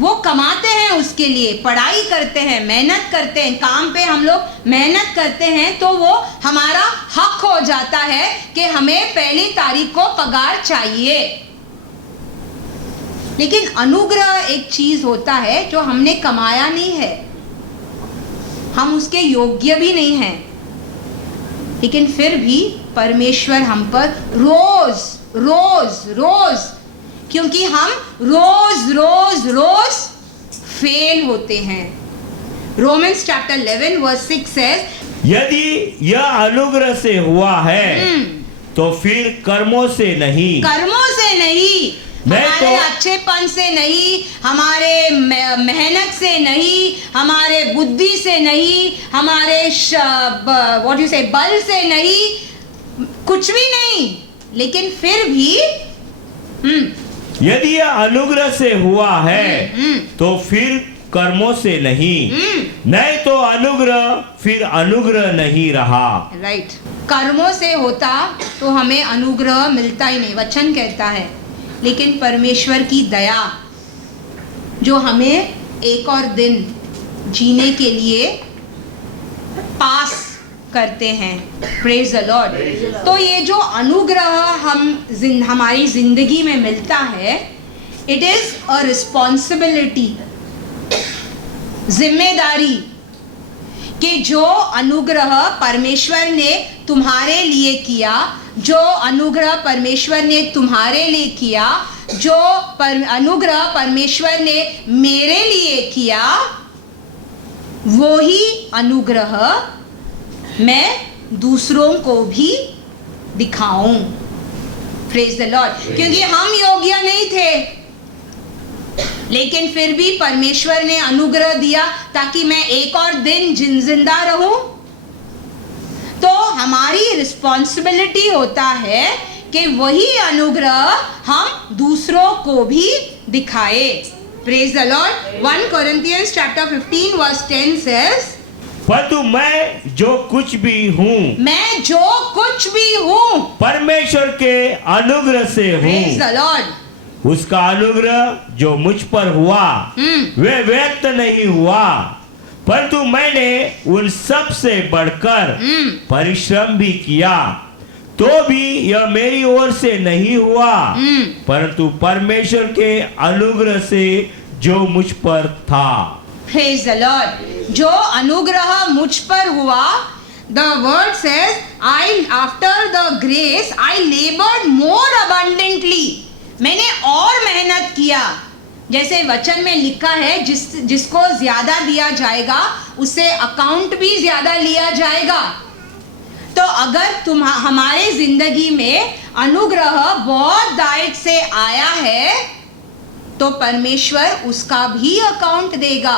वो कमाते हैं, उसके लिए पढ़ाई करते हैं, मेहनत करते हैं, काम पे हम लोग मेहनत करते हैं, तो वो हमारा हक हो जाता है कि हमें पहली तारीख को पगार चाहिए। लेकिन अनुग्रह एक चीज होता है जो हमने कमाया नहीं है, हम उसके योग्य भी नहीं हैं, लेकिन फिर भी परमेश्वर हम पर रोज रोज रोज, क्योंकि हम रोज रोज रोज फेल होते हैं। रोमन्स चैप्टर 11 वर्स 6 सेज, यदि यह अनुग्रह से हुआ है तो फिर कर्मों से नहीं, कर्मों से नहीं, हमारे अच्छेपन से नहीं, हमारे मेहनत से नहीं, हमारे बुद्धि से नहीं, हमारे व्हाट यू से बल से नहीं, कुछ भी नहीं, लेकिन फिर भी यदि यह अनुग्रह से हुआ है तो फिर कर्मों से नहीं, नहीं तो अनुग्रह फिर अनुग्रह नहीं रहा। राइट, कर्मों से होता तो हमें अनुग्रह मिलता ही नहीं, वचन कहता है। लेकिन परमेश्वर की दया जो हमें एक और दिन जीने के लिए पास करते हैं, प्रेज द लॉर्ड। तो ये जो अनुग्रह हमारी जिंदगी में मिलता है, इट इज अ रिस्पॉन्सिबिलिटी, जिम्मेदारी, कि जो अनुग्रह परमेश्वर ने तुम्हारे लिए किया, जो अनुग्रह परमेश्वर ने तुम्हारे लिए किया, जो अनुग्रह परमेश्वर ने मेरे लिए किया, वो ही अनुग्रह मैं दूसरों को भी दिखाऊं। Praise the Lord. क्योंकि हम योग्य नहीं थे, लेकिन फिर भी परमेश्वर ने अनुग्रह दिया ताकि मैं एक और दिन जिंदा रहूं। तो हमारी रिस्पॉन्सिबिलिटी होता है कि वही अनुग्रह हम दूसरों को भी दिखाए। Praise the Lord. 1 Corinthians chapter 15 verse 10 says, परंतु मैं जो कुछ भी हूँ, मैं जो कुछ भी हूँ परमेश्वर के अनुग्रह से प्रेज द हूँ। लॉर्ड। उसका अनुग्रह जो मुझ पर हुआ वे व्यक्त नहीं हुआ, परंतु मैंने उन सब से बढ़कर परिश्रम भी किया, तो भी यह मेरी ओर से नहीं हुआ, परंतु परमेश्वर के अनुग्रह से जो मुझ पर था। Praise the Lord. जो अनुग्रह मुझ पर हुआ, the word says, after the grace I labored more abundantly। मैंने और मेहनत किया, जैसे वचन में लिखा है, जिसको ज्यादा दिया जाएगा उससे अकाउंट भी ज्यादा लिया जाएगा। तो अगर हमारे जिंदगी में अनुग्रह बहुत दायित्व से आया है, तो परमेश्वर उसका भी अकाउंट देगा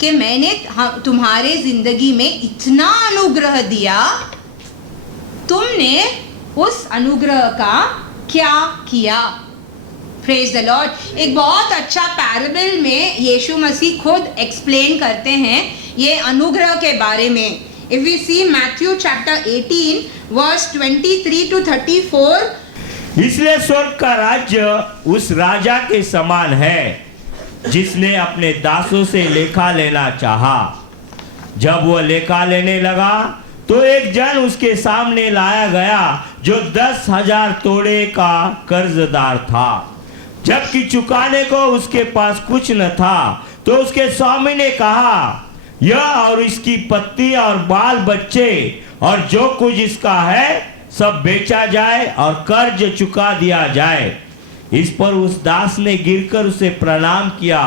कि मैंने तुम्हारे जिंदगी में इतना अनुग्रह दिया, तुमने उस अनुग्रह का क्या किया। Praise the Lord. एक बहुत अच्छा पैराबल में यीशु मसीह खुद एक्सप्लेन करते हैं ये अनुग्रह के बारे में। If we see Matthew chapter 18 verse 23 to 34, इसलिए स्वर्ग का राज्य उस राजा के समान है जिसने अपने दासों से लेखा लेना चाहा। जब वह लेखा लेने लगा तो एक जन उसके सामने लाया गया जो 10,000 तोड़े का कर्जदार था। जबकि चुकाने को उसके पास कुछ न था, तो उसके स्वामी ने कहा, यह और इसकी पत्नी और बाल बच्चे और जो कुछ इसका है सब बेचा जाए और कर्ज चुका दिया जाए। इस पर उस दास ने गिरकर उसे प्रणाम किया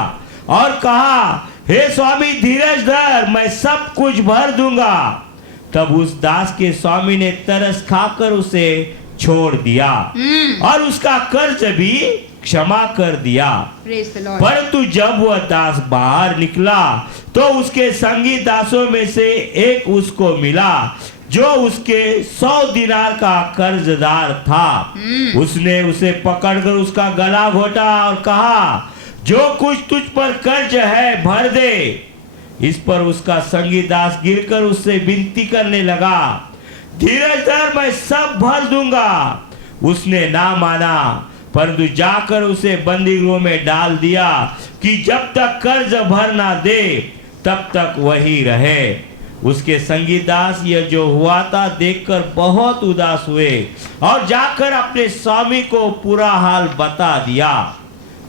और कहा, हे स्वामी धीरज धर, मैं सब कुछ भर दूंगा। तब उस दास के स्वामी ने तरस खाकर उसे छोड़ दिया और उसका कर्ज भी क्षमा कर दिया। परंतु जब वह दास बाहर निकला तो उसके संगी दासों में से एक उसको मिला जो उसके 100 दिनार का कर्जदार था। उसने उसे पकड़कर उसका गला घोटा और कहा, जो कुछ तुझ पर कर्ज है भर दे। इस पर उसका संगीदास गिरकर उससे विनती करने लगा, धीरज धर, मैं सब भर दूंगा। उसने ना माना, परंतु जाकर उसे बंदी गृह में डाल दिया कि जब तक कर्ज भर ना दे तब तक वही रहे। उसके संगीदास यह जो हुआ था देखकर बहुत उदास हुए और जाकर अपने स्वामी को पूरा हाल बता दिया।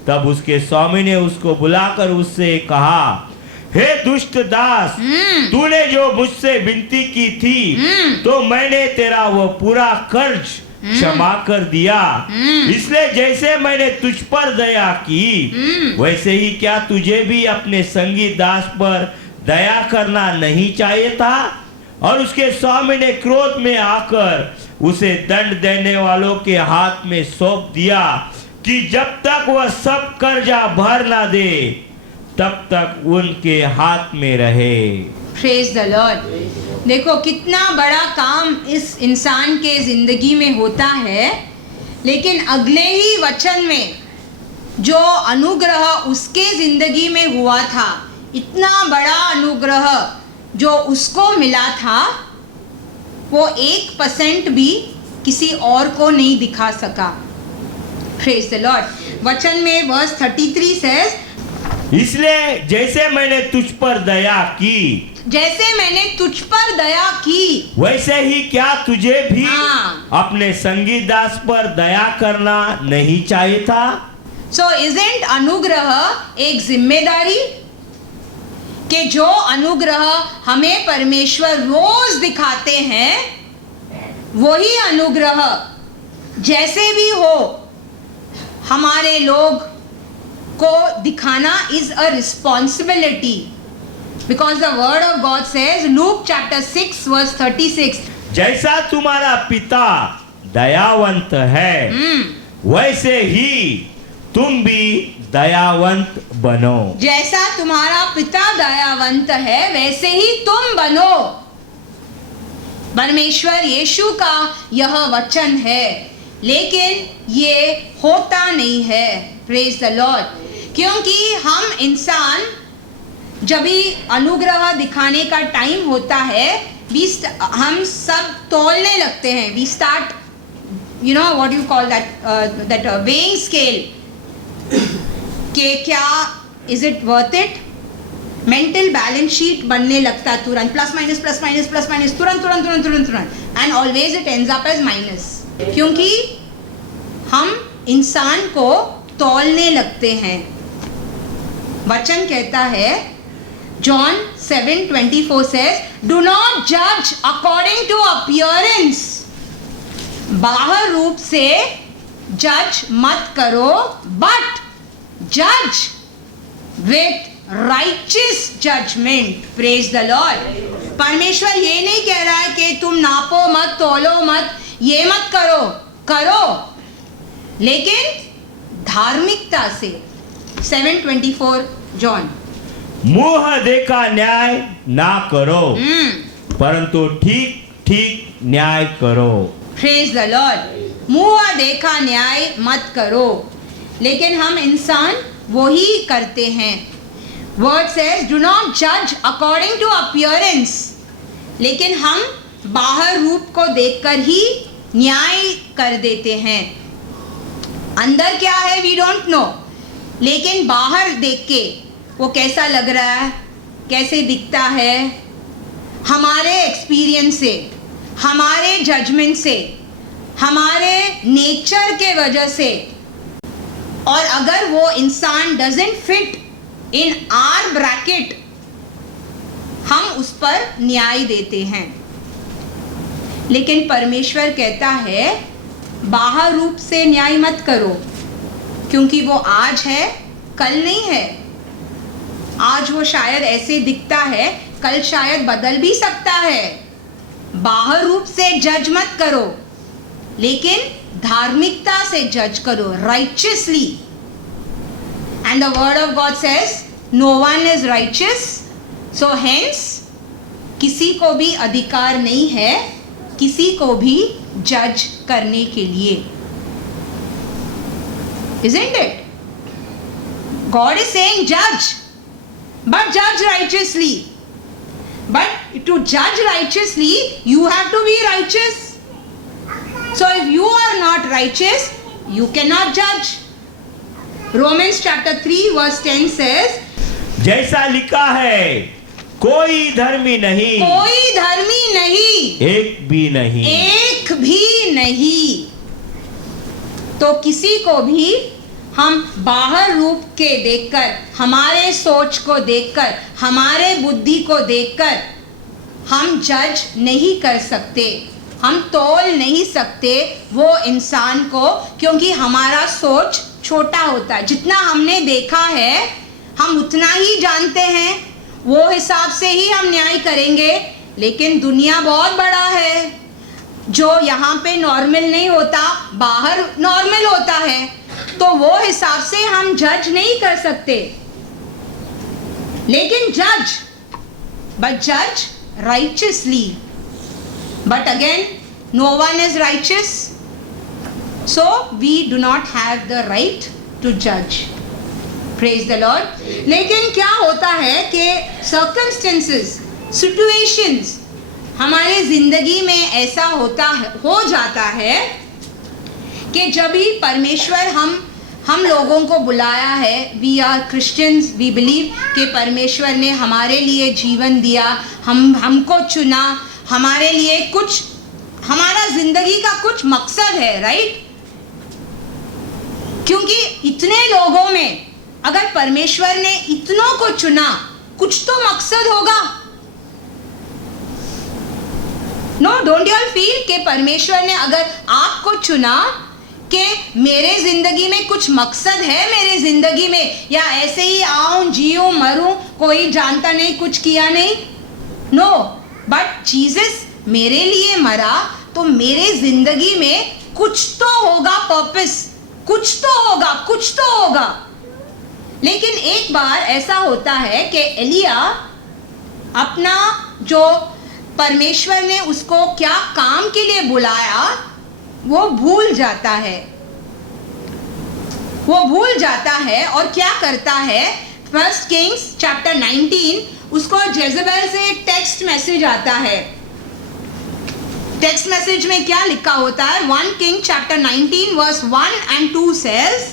तब उसके स्वामी ने उसको बुलाकर उससे कहा, हे दुष्ट दास, तूने जो मुझसे विनती की थी तो मैंने तेरा वह पूरा कर्ज क्षमा कर दिया। इसलिए जैसे मैंने तुझ पर दया की वैसे ही क्या तुझे भी अपने संगी दास पर दया करना नहीं चाहिए था? और उसके स्वामी ने क्रोध में आकर उसे दंड देने वालों के हाथ में सौंप दिया कि जब तक वह सब कर्जा भर ना दे तब तक उनके हाथ में रहे। Praise the Lord. देखो कितना बड़ा काम इस इंसान के जिंदगी में होता है, लेकिन अगले ही वचन में जो अनुग्रह उसके जिंदगी में हुआ था, इतना बड़ा अनुग्रह जो उसको मिला था, वो 1% भी किसी और को नहीं दिखा सका। Praise the Lord. वचन में वर्स 33 सेज, इसलिए जैसे मैंने तुझ पर दया की, जैसे मैंने तुझ पर दया की वैसे ही क्या तुझे भी अपने संगी दास पर दया करना नहीं चाहिए था? सो इजंट अनुग्रह एक जिम्मेदारी कि जो अनुग्रह हमें परमेश्वर रोज दिखाते हैं, वही अनुग्रह जैसे भी हो हमारे लोग को दिखाना is a responsibility, because the word of God says, Luke chapter 6 verse 36, जैसा तुम्हारा पिता दयावंत है वैसे ही तुम भी दयावंत बनो। जैसा तुम्हारा पिता दयावंत है वैसे ही तुम बनो। परमेश्वर यीशु का यह वचन है, लेकिन ये होता नहीं है। Praise the Lord. क्योंकि हम इंसान जब भी अनुग्रह दिखाने का टाइम होता है, हम सब तौलने लगते हैं। We start, you know what you call that weighing scale, कि क्या is it worth it. Mental balance sheet बनने लगता है तुरंत, plus minus plus minus plus minus, तुरंत तुरंत तुरंत तुरंत तुरंत, and always it ends up as minus, क्योंकि हम इंसान को तौलने लगते हैं। वचन कहता है, John 7:24 says, do not judge according to appearance। बाहर रूप से जज मत करो, बट जज with righteous judgement. Praise the Lord. परमेश्वर ये नहीं कह रहा है कि तुम नापो मत, तौलो मत, ये मत करो, करो, लेकिन धार्मिकता से। 7:24 जॉन, मुंह देखा न्याय ना करो परंतु ठीक ठीक न्याय करो। Praise the Lord. मुंह देखा न्याय मत करो, लेकिन हम इंसान वही करते हैं। वर्ड सेज, डू नॉट जज अकॉर्डिंग टू अपीयरेंस, लेकिन हम बाहर रूप को देखकर ही न्याय कर देते हैं। अंदर क्या है वी डोंट नो, लेकिन बाहर देख के वो कैसा लग रहा है, कैसे दिखता है, हमारे एक्सपीरियंस से, हमारे जजमेंट से, हमारे नेचर के वजह से, और अगर वो इंसान doesn't fit in our bracket, हम उस पर न्याय देते हैं। लेकिन परमेश्वर कहता है, बाहर रूप से न्याय मत करो, क्योंकि वो आज है, कल नहीं है। आज वो शायद ऐसे दिखता है, कल शायद बदल भी सकता है। बाहर रूप से जज मत करो, लेकिन धार्मिकता से जज करो, righteously. And the word of God says, no one is righteous, so hence किसी को भी अधिकार नहीं है किसी को भी जज करने के लिए। Isn't it? God is saying judge, but judge righteously. But to judge righteously, you have to be righteous. So if you are not righteous, you cannot judge. Romans chapter 3 verse 10 says, जैसा लिखा है, कोई धर्मी नहीं, कोई धर्मी नहीं, एक भी नहीं। एक भी नहीं। तो किसी को भी हम बाहर रूप के देखकर, हमारे सोच को देखकर, हमारे बुद्धि को देखकर हम जज नहीं कर सकते, हम तोल नहीं सकते वो इंसान को, क्योंकि हमारा सोच छोटा होता है। जितना हमने देखा है हम उतना ही जानते हैं, वो हिसाब से ही हम न्याय करेंगे। लेकिन दुनिया बहुत बड़ा है, जो यहाँ पे नॉर्मल नहीं होता बाहर नॉर्मल होता है, तो वो हिसाब से हम जज नहीं कर सकते। लेकिन जज, बट जज righteously. But again, no one is righteous, so we do not have the right to judge. Praise the Lord. लेकिन क्या होता है कि circumstances, situations हमारे जिंदगी में ऐसा हो जाता है कि जब भी परमेश्वर हम लोगों को बुलाया है, we are Christians, we believe कि परमेश्वर ने हमारे लिए जीवन दिया, हमको चुना, हमारे लिए कुछ, हमारा जिंदगी का कुछ मकसद है, राइट? क्योंकि इतने लोगों में अगर परमेश्वर ने इतनों को चुना, कुछ तो मकसद होगा। No, don't you all feel कि परमेश्वर ने अगर आपको चुना कि मेरे जिंदगी में कुछ मकसद है, मेरे जिंदगी में, या ऐसे ही आऊं जीऊं मरूं, कोई जानता नहीं, कुछ किया नहीं? नो, बट जीसस मेरे लिए मरा, तो मेरे जिंदगी में कुछ तो होगा पर्पस, कुछ तो होगा, कुछ तो होगा। लेकिन एक बार ऐसा होता है कि एलिया अपना जो परमेश्वर ने उसको क्या काम के लिए बुलाया वो भूल जाता है, वो भूल जाता है और क्या करता है। फर्स्ट किंग्स चैप्टर 19, उसको जेज़ेबेल से एक टेक्स्ट मैसेज आता है। टेक्स्ट मैसेज में क्या लिखा होता है? 1 King chapter 19 verse 1 and 2 says,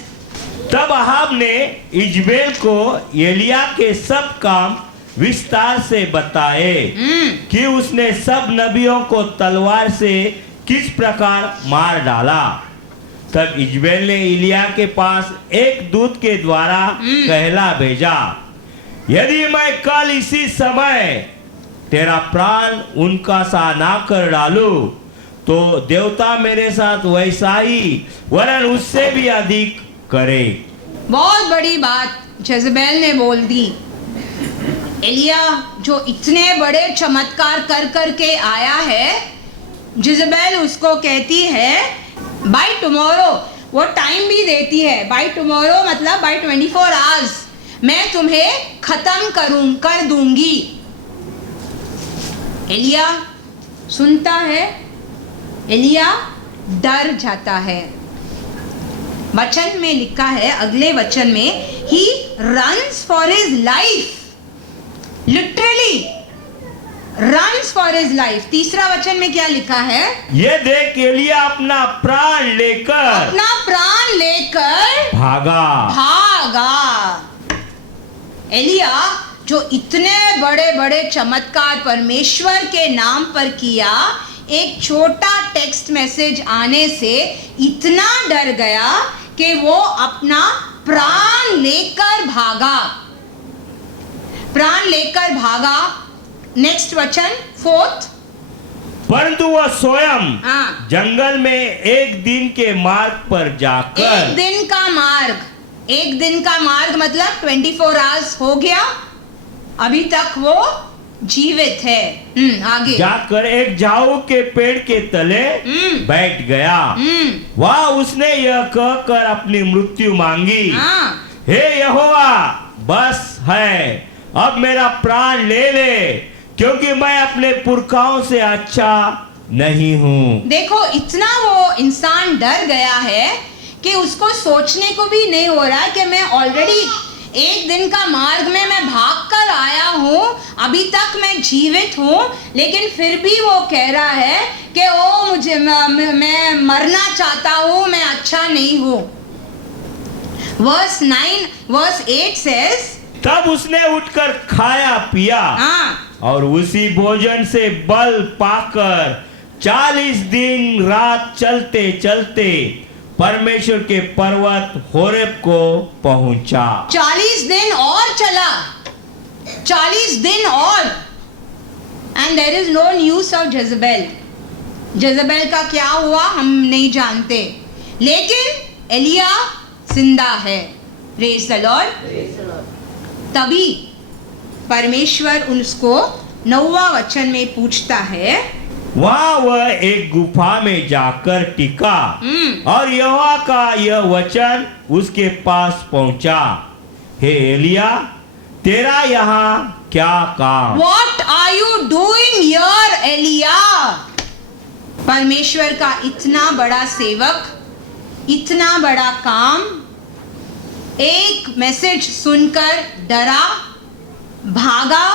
तब अहाब ने इजबेल को एलिया के सब काम विस्तार से बताए कि उसने सब नबियों को तलवार से किस प्रकार मार डाला। तब इजबेल ने एलिया के पास एक दूत के द्वारा कहला भेजा, यदि मैं कल इसी समय तेरा प्राण उनका सा ना कर डालूं, तो देवता मेरे साथ वैसा ही वरन उससे भी अधिक करे। बहुत बड़ी बात जेज़ेबेल ने बोल दी। एलिया जो इतने बड़े चमत्कार कर कर के आया है, जेज़ेबेल उसको कहती है बाय टुमारो, वो टाइम भी देती है, बाय टुमारो मतलब बाय 24 आवर्स मैं तुम्हें खत्म कर दूंगी। एलिया सुनता है, एलिया डर जाता है। वचन में लिखा है, अगले वचन में, he runs for his life, literally runs for his life. तीसरा वचन में क्या लिखा है? ये देख एलिया अपना प्राण लेकर भागा। एलिया जो इतने बड़े बड़े चमत्कार परमेश्वर के नाम पर किया, एक छोटा टेक्स्ट मैसेज आने से इतना डर गया कि वो अपना प्राण लेकर भागा। नेक्स्ट वचन 4th, परंतु वह स्वयं जंगल में एक दिन के मार्ग पर जाकर, एक दिन का मार्ग मतलब 24 आवर्स हो गया, अभी तक वो जीवित है। आगे जाकर एक झाऊ के पेड़ के तले बैठ गया। वह उसने यह कहकर अपनी मृत्यु मांगी, हे यहोवा, बस है, अब मेरा प्राण ले ले, क्योंकि मैं अपने पुरखाओं से अच्छा नहीं हूँ। देखो, इतना वो इंसान डर गया है कि उसको सोचने को भी नहीं हो रहा कि मैं ऑलरेडी एक दिन का मार्ग में मैं भाग कर आया हूँ, अभी तक मैं जीवित हूँ, लेकिन फिर भी वो कह रहा है कि ओ मुझे मैं मरना चाहता हूँ, मैं अच्छा नहीं हूँ। वर्स 8 says, तब उसने उठकर खाया पिया हाँ, और उसी भोजन से बल पाकर 40 दिन रात चलते चलते परमेश्वर के पर्वत होरेब को पहुंचा। 40 दिन और चला, 40 दिन और, and there is no news of Jezebel. Jezebel का क्या हुआ हम नहीं जानते, लेकिन एलिया जिंदा है। Praise the Lord. तभी परमेश्वर उसको 9वां वचन में पूछता है, वहां वह एक गुफा में जाकर टिका और यहोवा का यह वचन उसके पास पहुंचा, हे एलिया, तेरा यहाँ क्या काम? What are you doing here, Elia? परमेश्वर का इतना बड़ा सेवक, इतना बड़ा काम, एक मैसेज सुनकर डरा, भागा।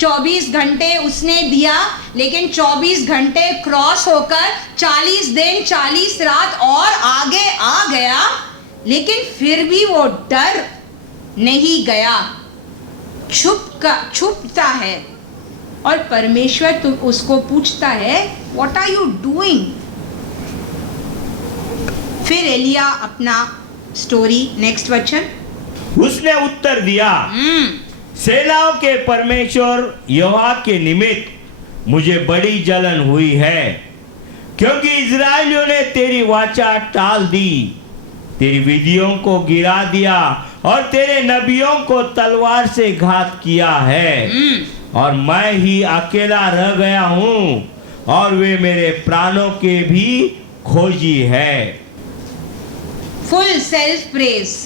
24 घंटे उसने दिया, लेकिन 24 घंटे क्रॉस होकर 40 दिन 40 रात और आगे आ गया, लेकिन फिर भी वो डर नहीं गया, छुपता है। और परमेश्वर तुम उसको पूछता है, व्हाट आर यू डूइंग? फिर एलिया अपना स्टोरी, नेक्स्ट वचन। उसने उत्तर दिया, सेनाओं के परमेश्वर यहोवा के निमित्त मुझे बड़ी जलन हुई है, क्योंकि इजराइलियों ने तेरी वाचा टाल दी, तेरी विधियों को गिरा दिया और तेरे नबियों को तलवार से घात किया है, और मैं ही अकेला रह गया हूँ और वे मेरे प्राणों के भी खोजी है। फुल सेल्फ प्रेज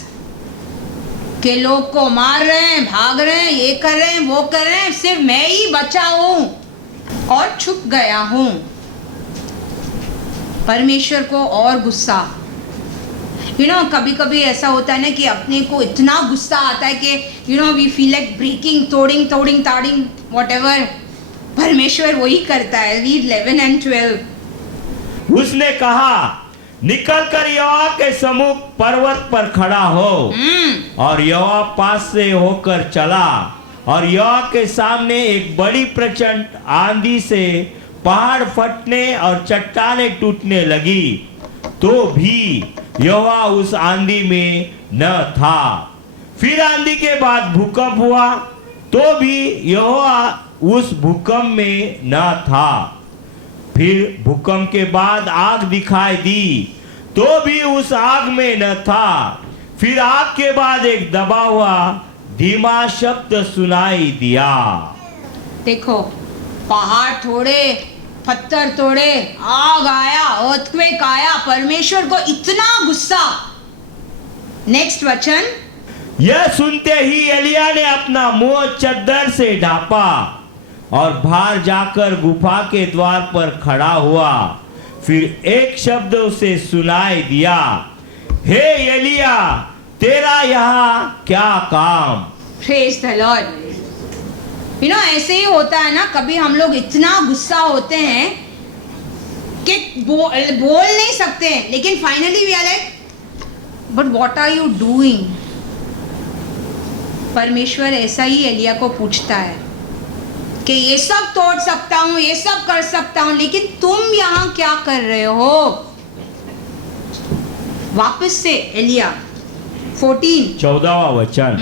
के लोग को मार रहे हैं, भाग रहे हैं, ये कर रहे हैं, वो कर रहे हैं, सिर्फ मैं ही बचा हूं और छुप गया हूं। परमेश्वर को और गुस्सा, कभी कभी ऐसा होता है ना कि अपने को इतना गुस्सा आता है कि वी फील लाइक ब्रेकिंग, तोड़िंग ताड़िंग व्हाटएवर। परमेश्वर वही करता है। Read 11 and 12। उसने कहा, निकलकर यहोवा के सम्मुख पर्वत पर खड़ा हो, और यहोवा पास से होकर चला, और यहोवा के सामने एक बड़ी प्रचंड आंधी से पहाड़ फटने और चट्टानें टूटने लगी, तो भी यहोवा उस आंधी में न था। फिर आंधी के बाद भूकंप हुआ, तो भी यहोवा उस भूकंप में न था। फिर भूकंप के बाद आग दिखाई दी, तो भी उस आग में न था। फिर आग के बाद एक दबा हुआ धीमा शब्द सुनाई दिया। देखो, पहाड़ तोड़े, पत्थर तोड़े, आग आया, अर्थक्वेक आया, परमेश्वर को इतना गुस्सा। नेक्स्ट वचन। यह सुनते ही एलिया ने अपना मुंह चद्दर से ढांपा और बाहर जाकर गुफा के द्वार पर खड़ा हुआ। फिर एक शब्द उसे सुनाई दिया, हे एलिया, तेरा यहाँ क्या काम? Praise the Lord. ऐसे ही होता है ना, कभी हम लोग इतना गुस्सा होते हैं कि बोल नहीं सकते हैं, लेकिन finally we are like, but what are you doing? परमेश्वर ऐसा ही एलिया को पूछता है कि ये सब तोड़ सकता हूं, ये सब कर सकता हूं, लेकिन तुम यहां क्या कर रहे हो? वापस से एलिया 14 वचन।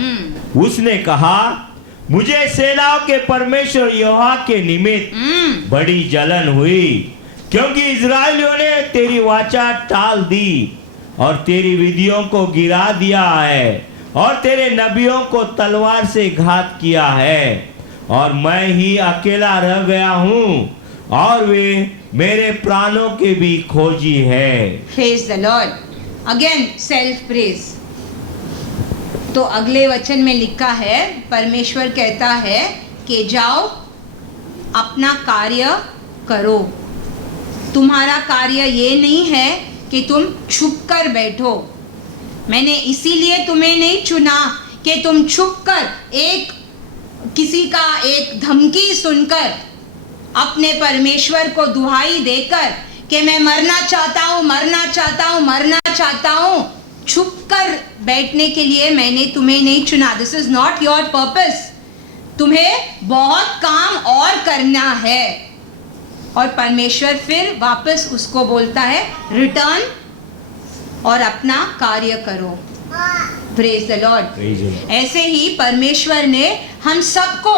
उसने कहा, मुझे सेनाओं के परमेश्वर यहोवा के निमित्त बड़ी जलन हुई, क्योंकि इजराइलियों ने तेरी वाचा टाल दी और तेरी विधियों को गिरा दिया है, और तेरे नबियों को तलवार से घात किया है, और मैं ही अकेला रह गया हूँ और वे मेरे प्राणों के भी खोजी है। Praise the Lord. Again self praise. तो अगले वचन में लिखा है, परमेश्वर कहता है कि जाओ अपना कार्य करो। तुम्हारा कार्य ये नहीं है कि तुम छुप कर बैठो। मैंने इसीलिए तुम्हें नहीं चुना, कि तुम छुपकर किसी का एक धमकी सुनकर अपने परमेश्वर को दुहाई देकर कि मैं मरना चाहता हूँ, मरना चाहता हूँ, मरना चाहता हूँ, छुपकर बैठने के लिए मैंने तुम्हें नहीं चुना। This is not your purpose. तुम्हें बहुत काम और करना है। और परमेश्वर फिर वापस उसको बोलता है, रिटर्न और अपना कार्य करो। Praise the Lord. ऐसे ही परमेश्वर ने हम सबको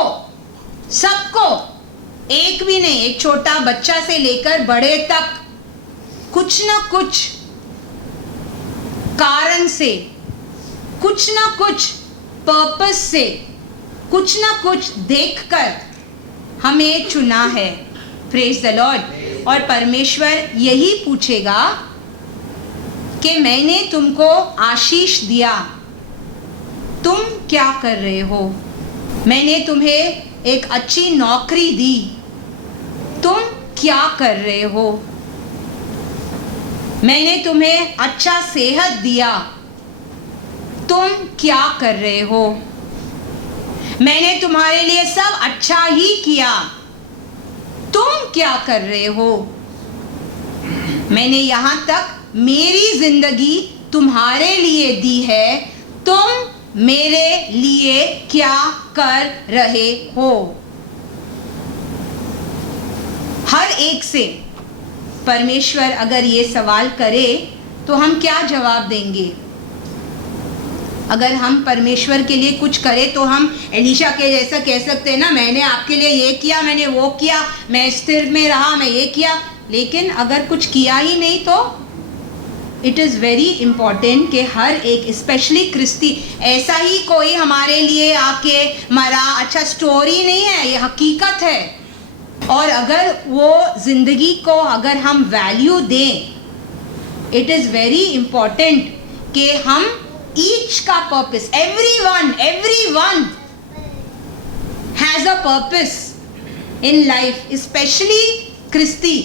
एक भी नहीं, एक छोटा बच्चा से लेकर बड़े तक कुछ ना कुछ कारण से, कुछ ना कुछ पर्पस से, कुछ ना कुछ देखकर हमें चुना है। Praise the Lord. और परमेश्वर यही पूछेगा कि मैंने तुमको आशीष दिया, तुम क्या कर रहे हो? मैंने तुम्हें एक अच्छी नौकरी दी, तुम क्या कर रहे हो? मैंने तुम्हें अच्छा सेहत दिया, तुम क्या कर रहे हो? मैंने तुम्हारे लिए सब अच्छा ही किया, तुम क्या कर रहे हो? मैंने यहाँ तक मेरी जिंदगी तुम्हारे लिए दी है, तुम मेरे लिए क्या कर रहे हो? हर एक से परमेश्वर अगर ये सवाल करे तो हम क्या जवाब देंगे? अगर हम परमेश्वर के लिए कुछ करें तो हम एलिशा के जैसा कह सकते हैं ना, मैंने आपके लिए ये किया, मैंने वो किया, मैं स्थिर में रहा, मैं ये किया। लेकिन अगर कुछ किया ही नहीं तो इट इज़ वेरी इम्पॉर्टेंट कि हर एक, स्पेशली क्रिस्ती, ऐसा ही कोई हमारे लिए आके मरा, अच्छा स्टोरी नहीं है, ये हकीकत है। और अगर वो ज़िंदगी को अगर हम वैल्यू दें, इट इज़ वेरी इम्पॉर्टेंट कि हम ईच का purpose, everyone has a purpose in life, specially क्रिस्ती,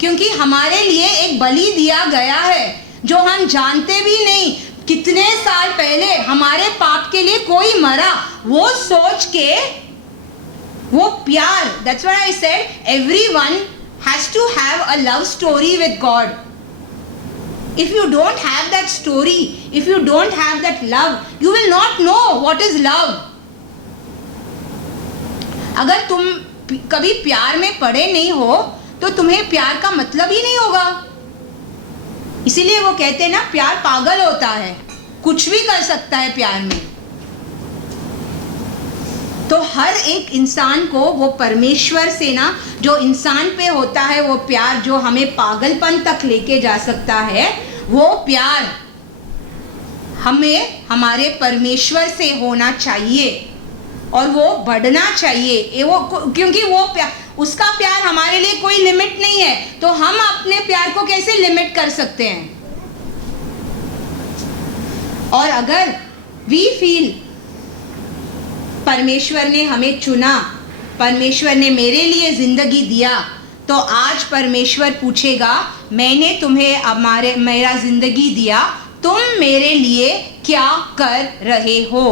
क्योंकि हमारे लिए एक बलि दिया गया है जो हम जानते भी नहीं। कितने साल पहले हमारे पाप के लिए कोई मरा, वो सोच के, वो प्यार, that's what I said, everyone has to have a love story with God. If you don't have that story, if you don't have that love, you will not know what is love. अगर तुम कभी प्यार में पड़े नहीं हो तो तुम्हें प्यार का मतलब ही नहीं होगा। इसीलिए वो कहते हैं ना, प्यार पागल होता है, कुछ भी कर सकता है प्यार में। तो हर एक इंसान को वो परमेश्वर से ना, जो इंसान पे होता है वो प्यार, जो हमें पागलपन तक लेके जा सकता है, वो प्यार हमें हमारे परमेश्वर से होना चाहिए और वो बढ़ना चाहिए। वो क्योंकि वो प्यार, उसका प्यार हमारे लिए कोई लिमिट नहीं है, तो हम अपने प्यार को कैसे लिमिट कर सकते हैं? और अगर वी फील परमेश्वर ने हमें चुना, परमेश्वर ने मेरे लिए जिंदगी दिया, तो आज परमेश्वर पूछेगा, मैंने तुम्हें मेरा जिंदगी दिया, तुम मेरे लिए क्या कर रहे हो?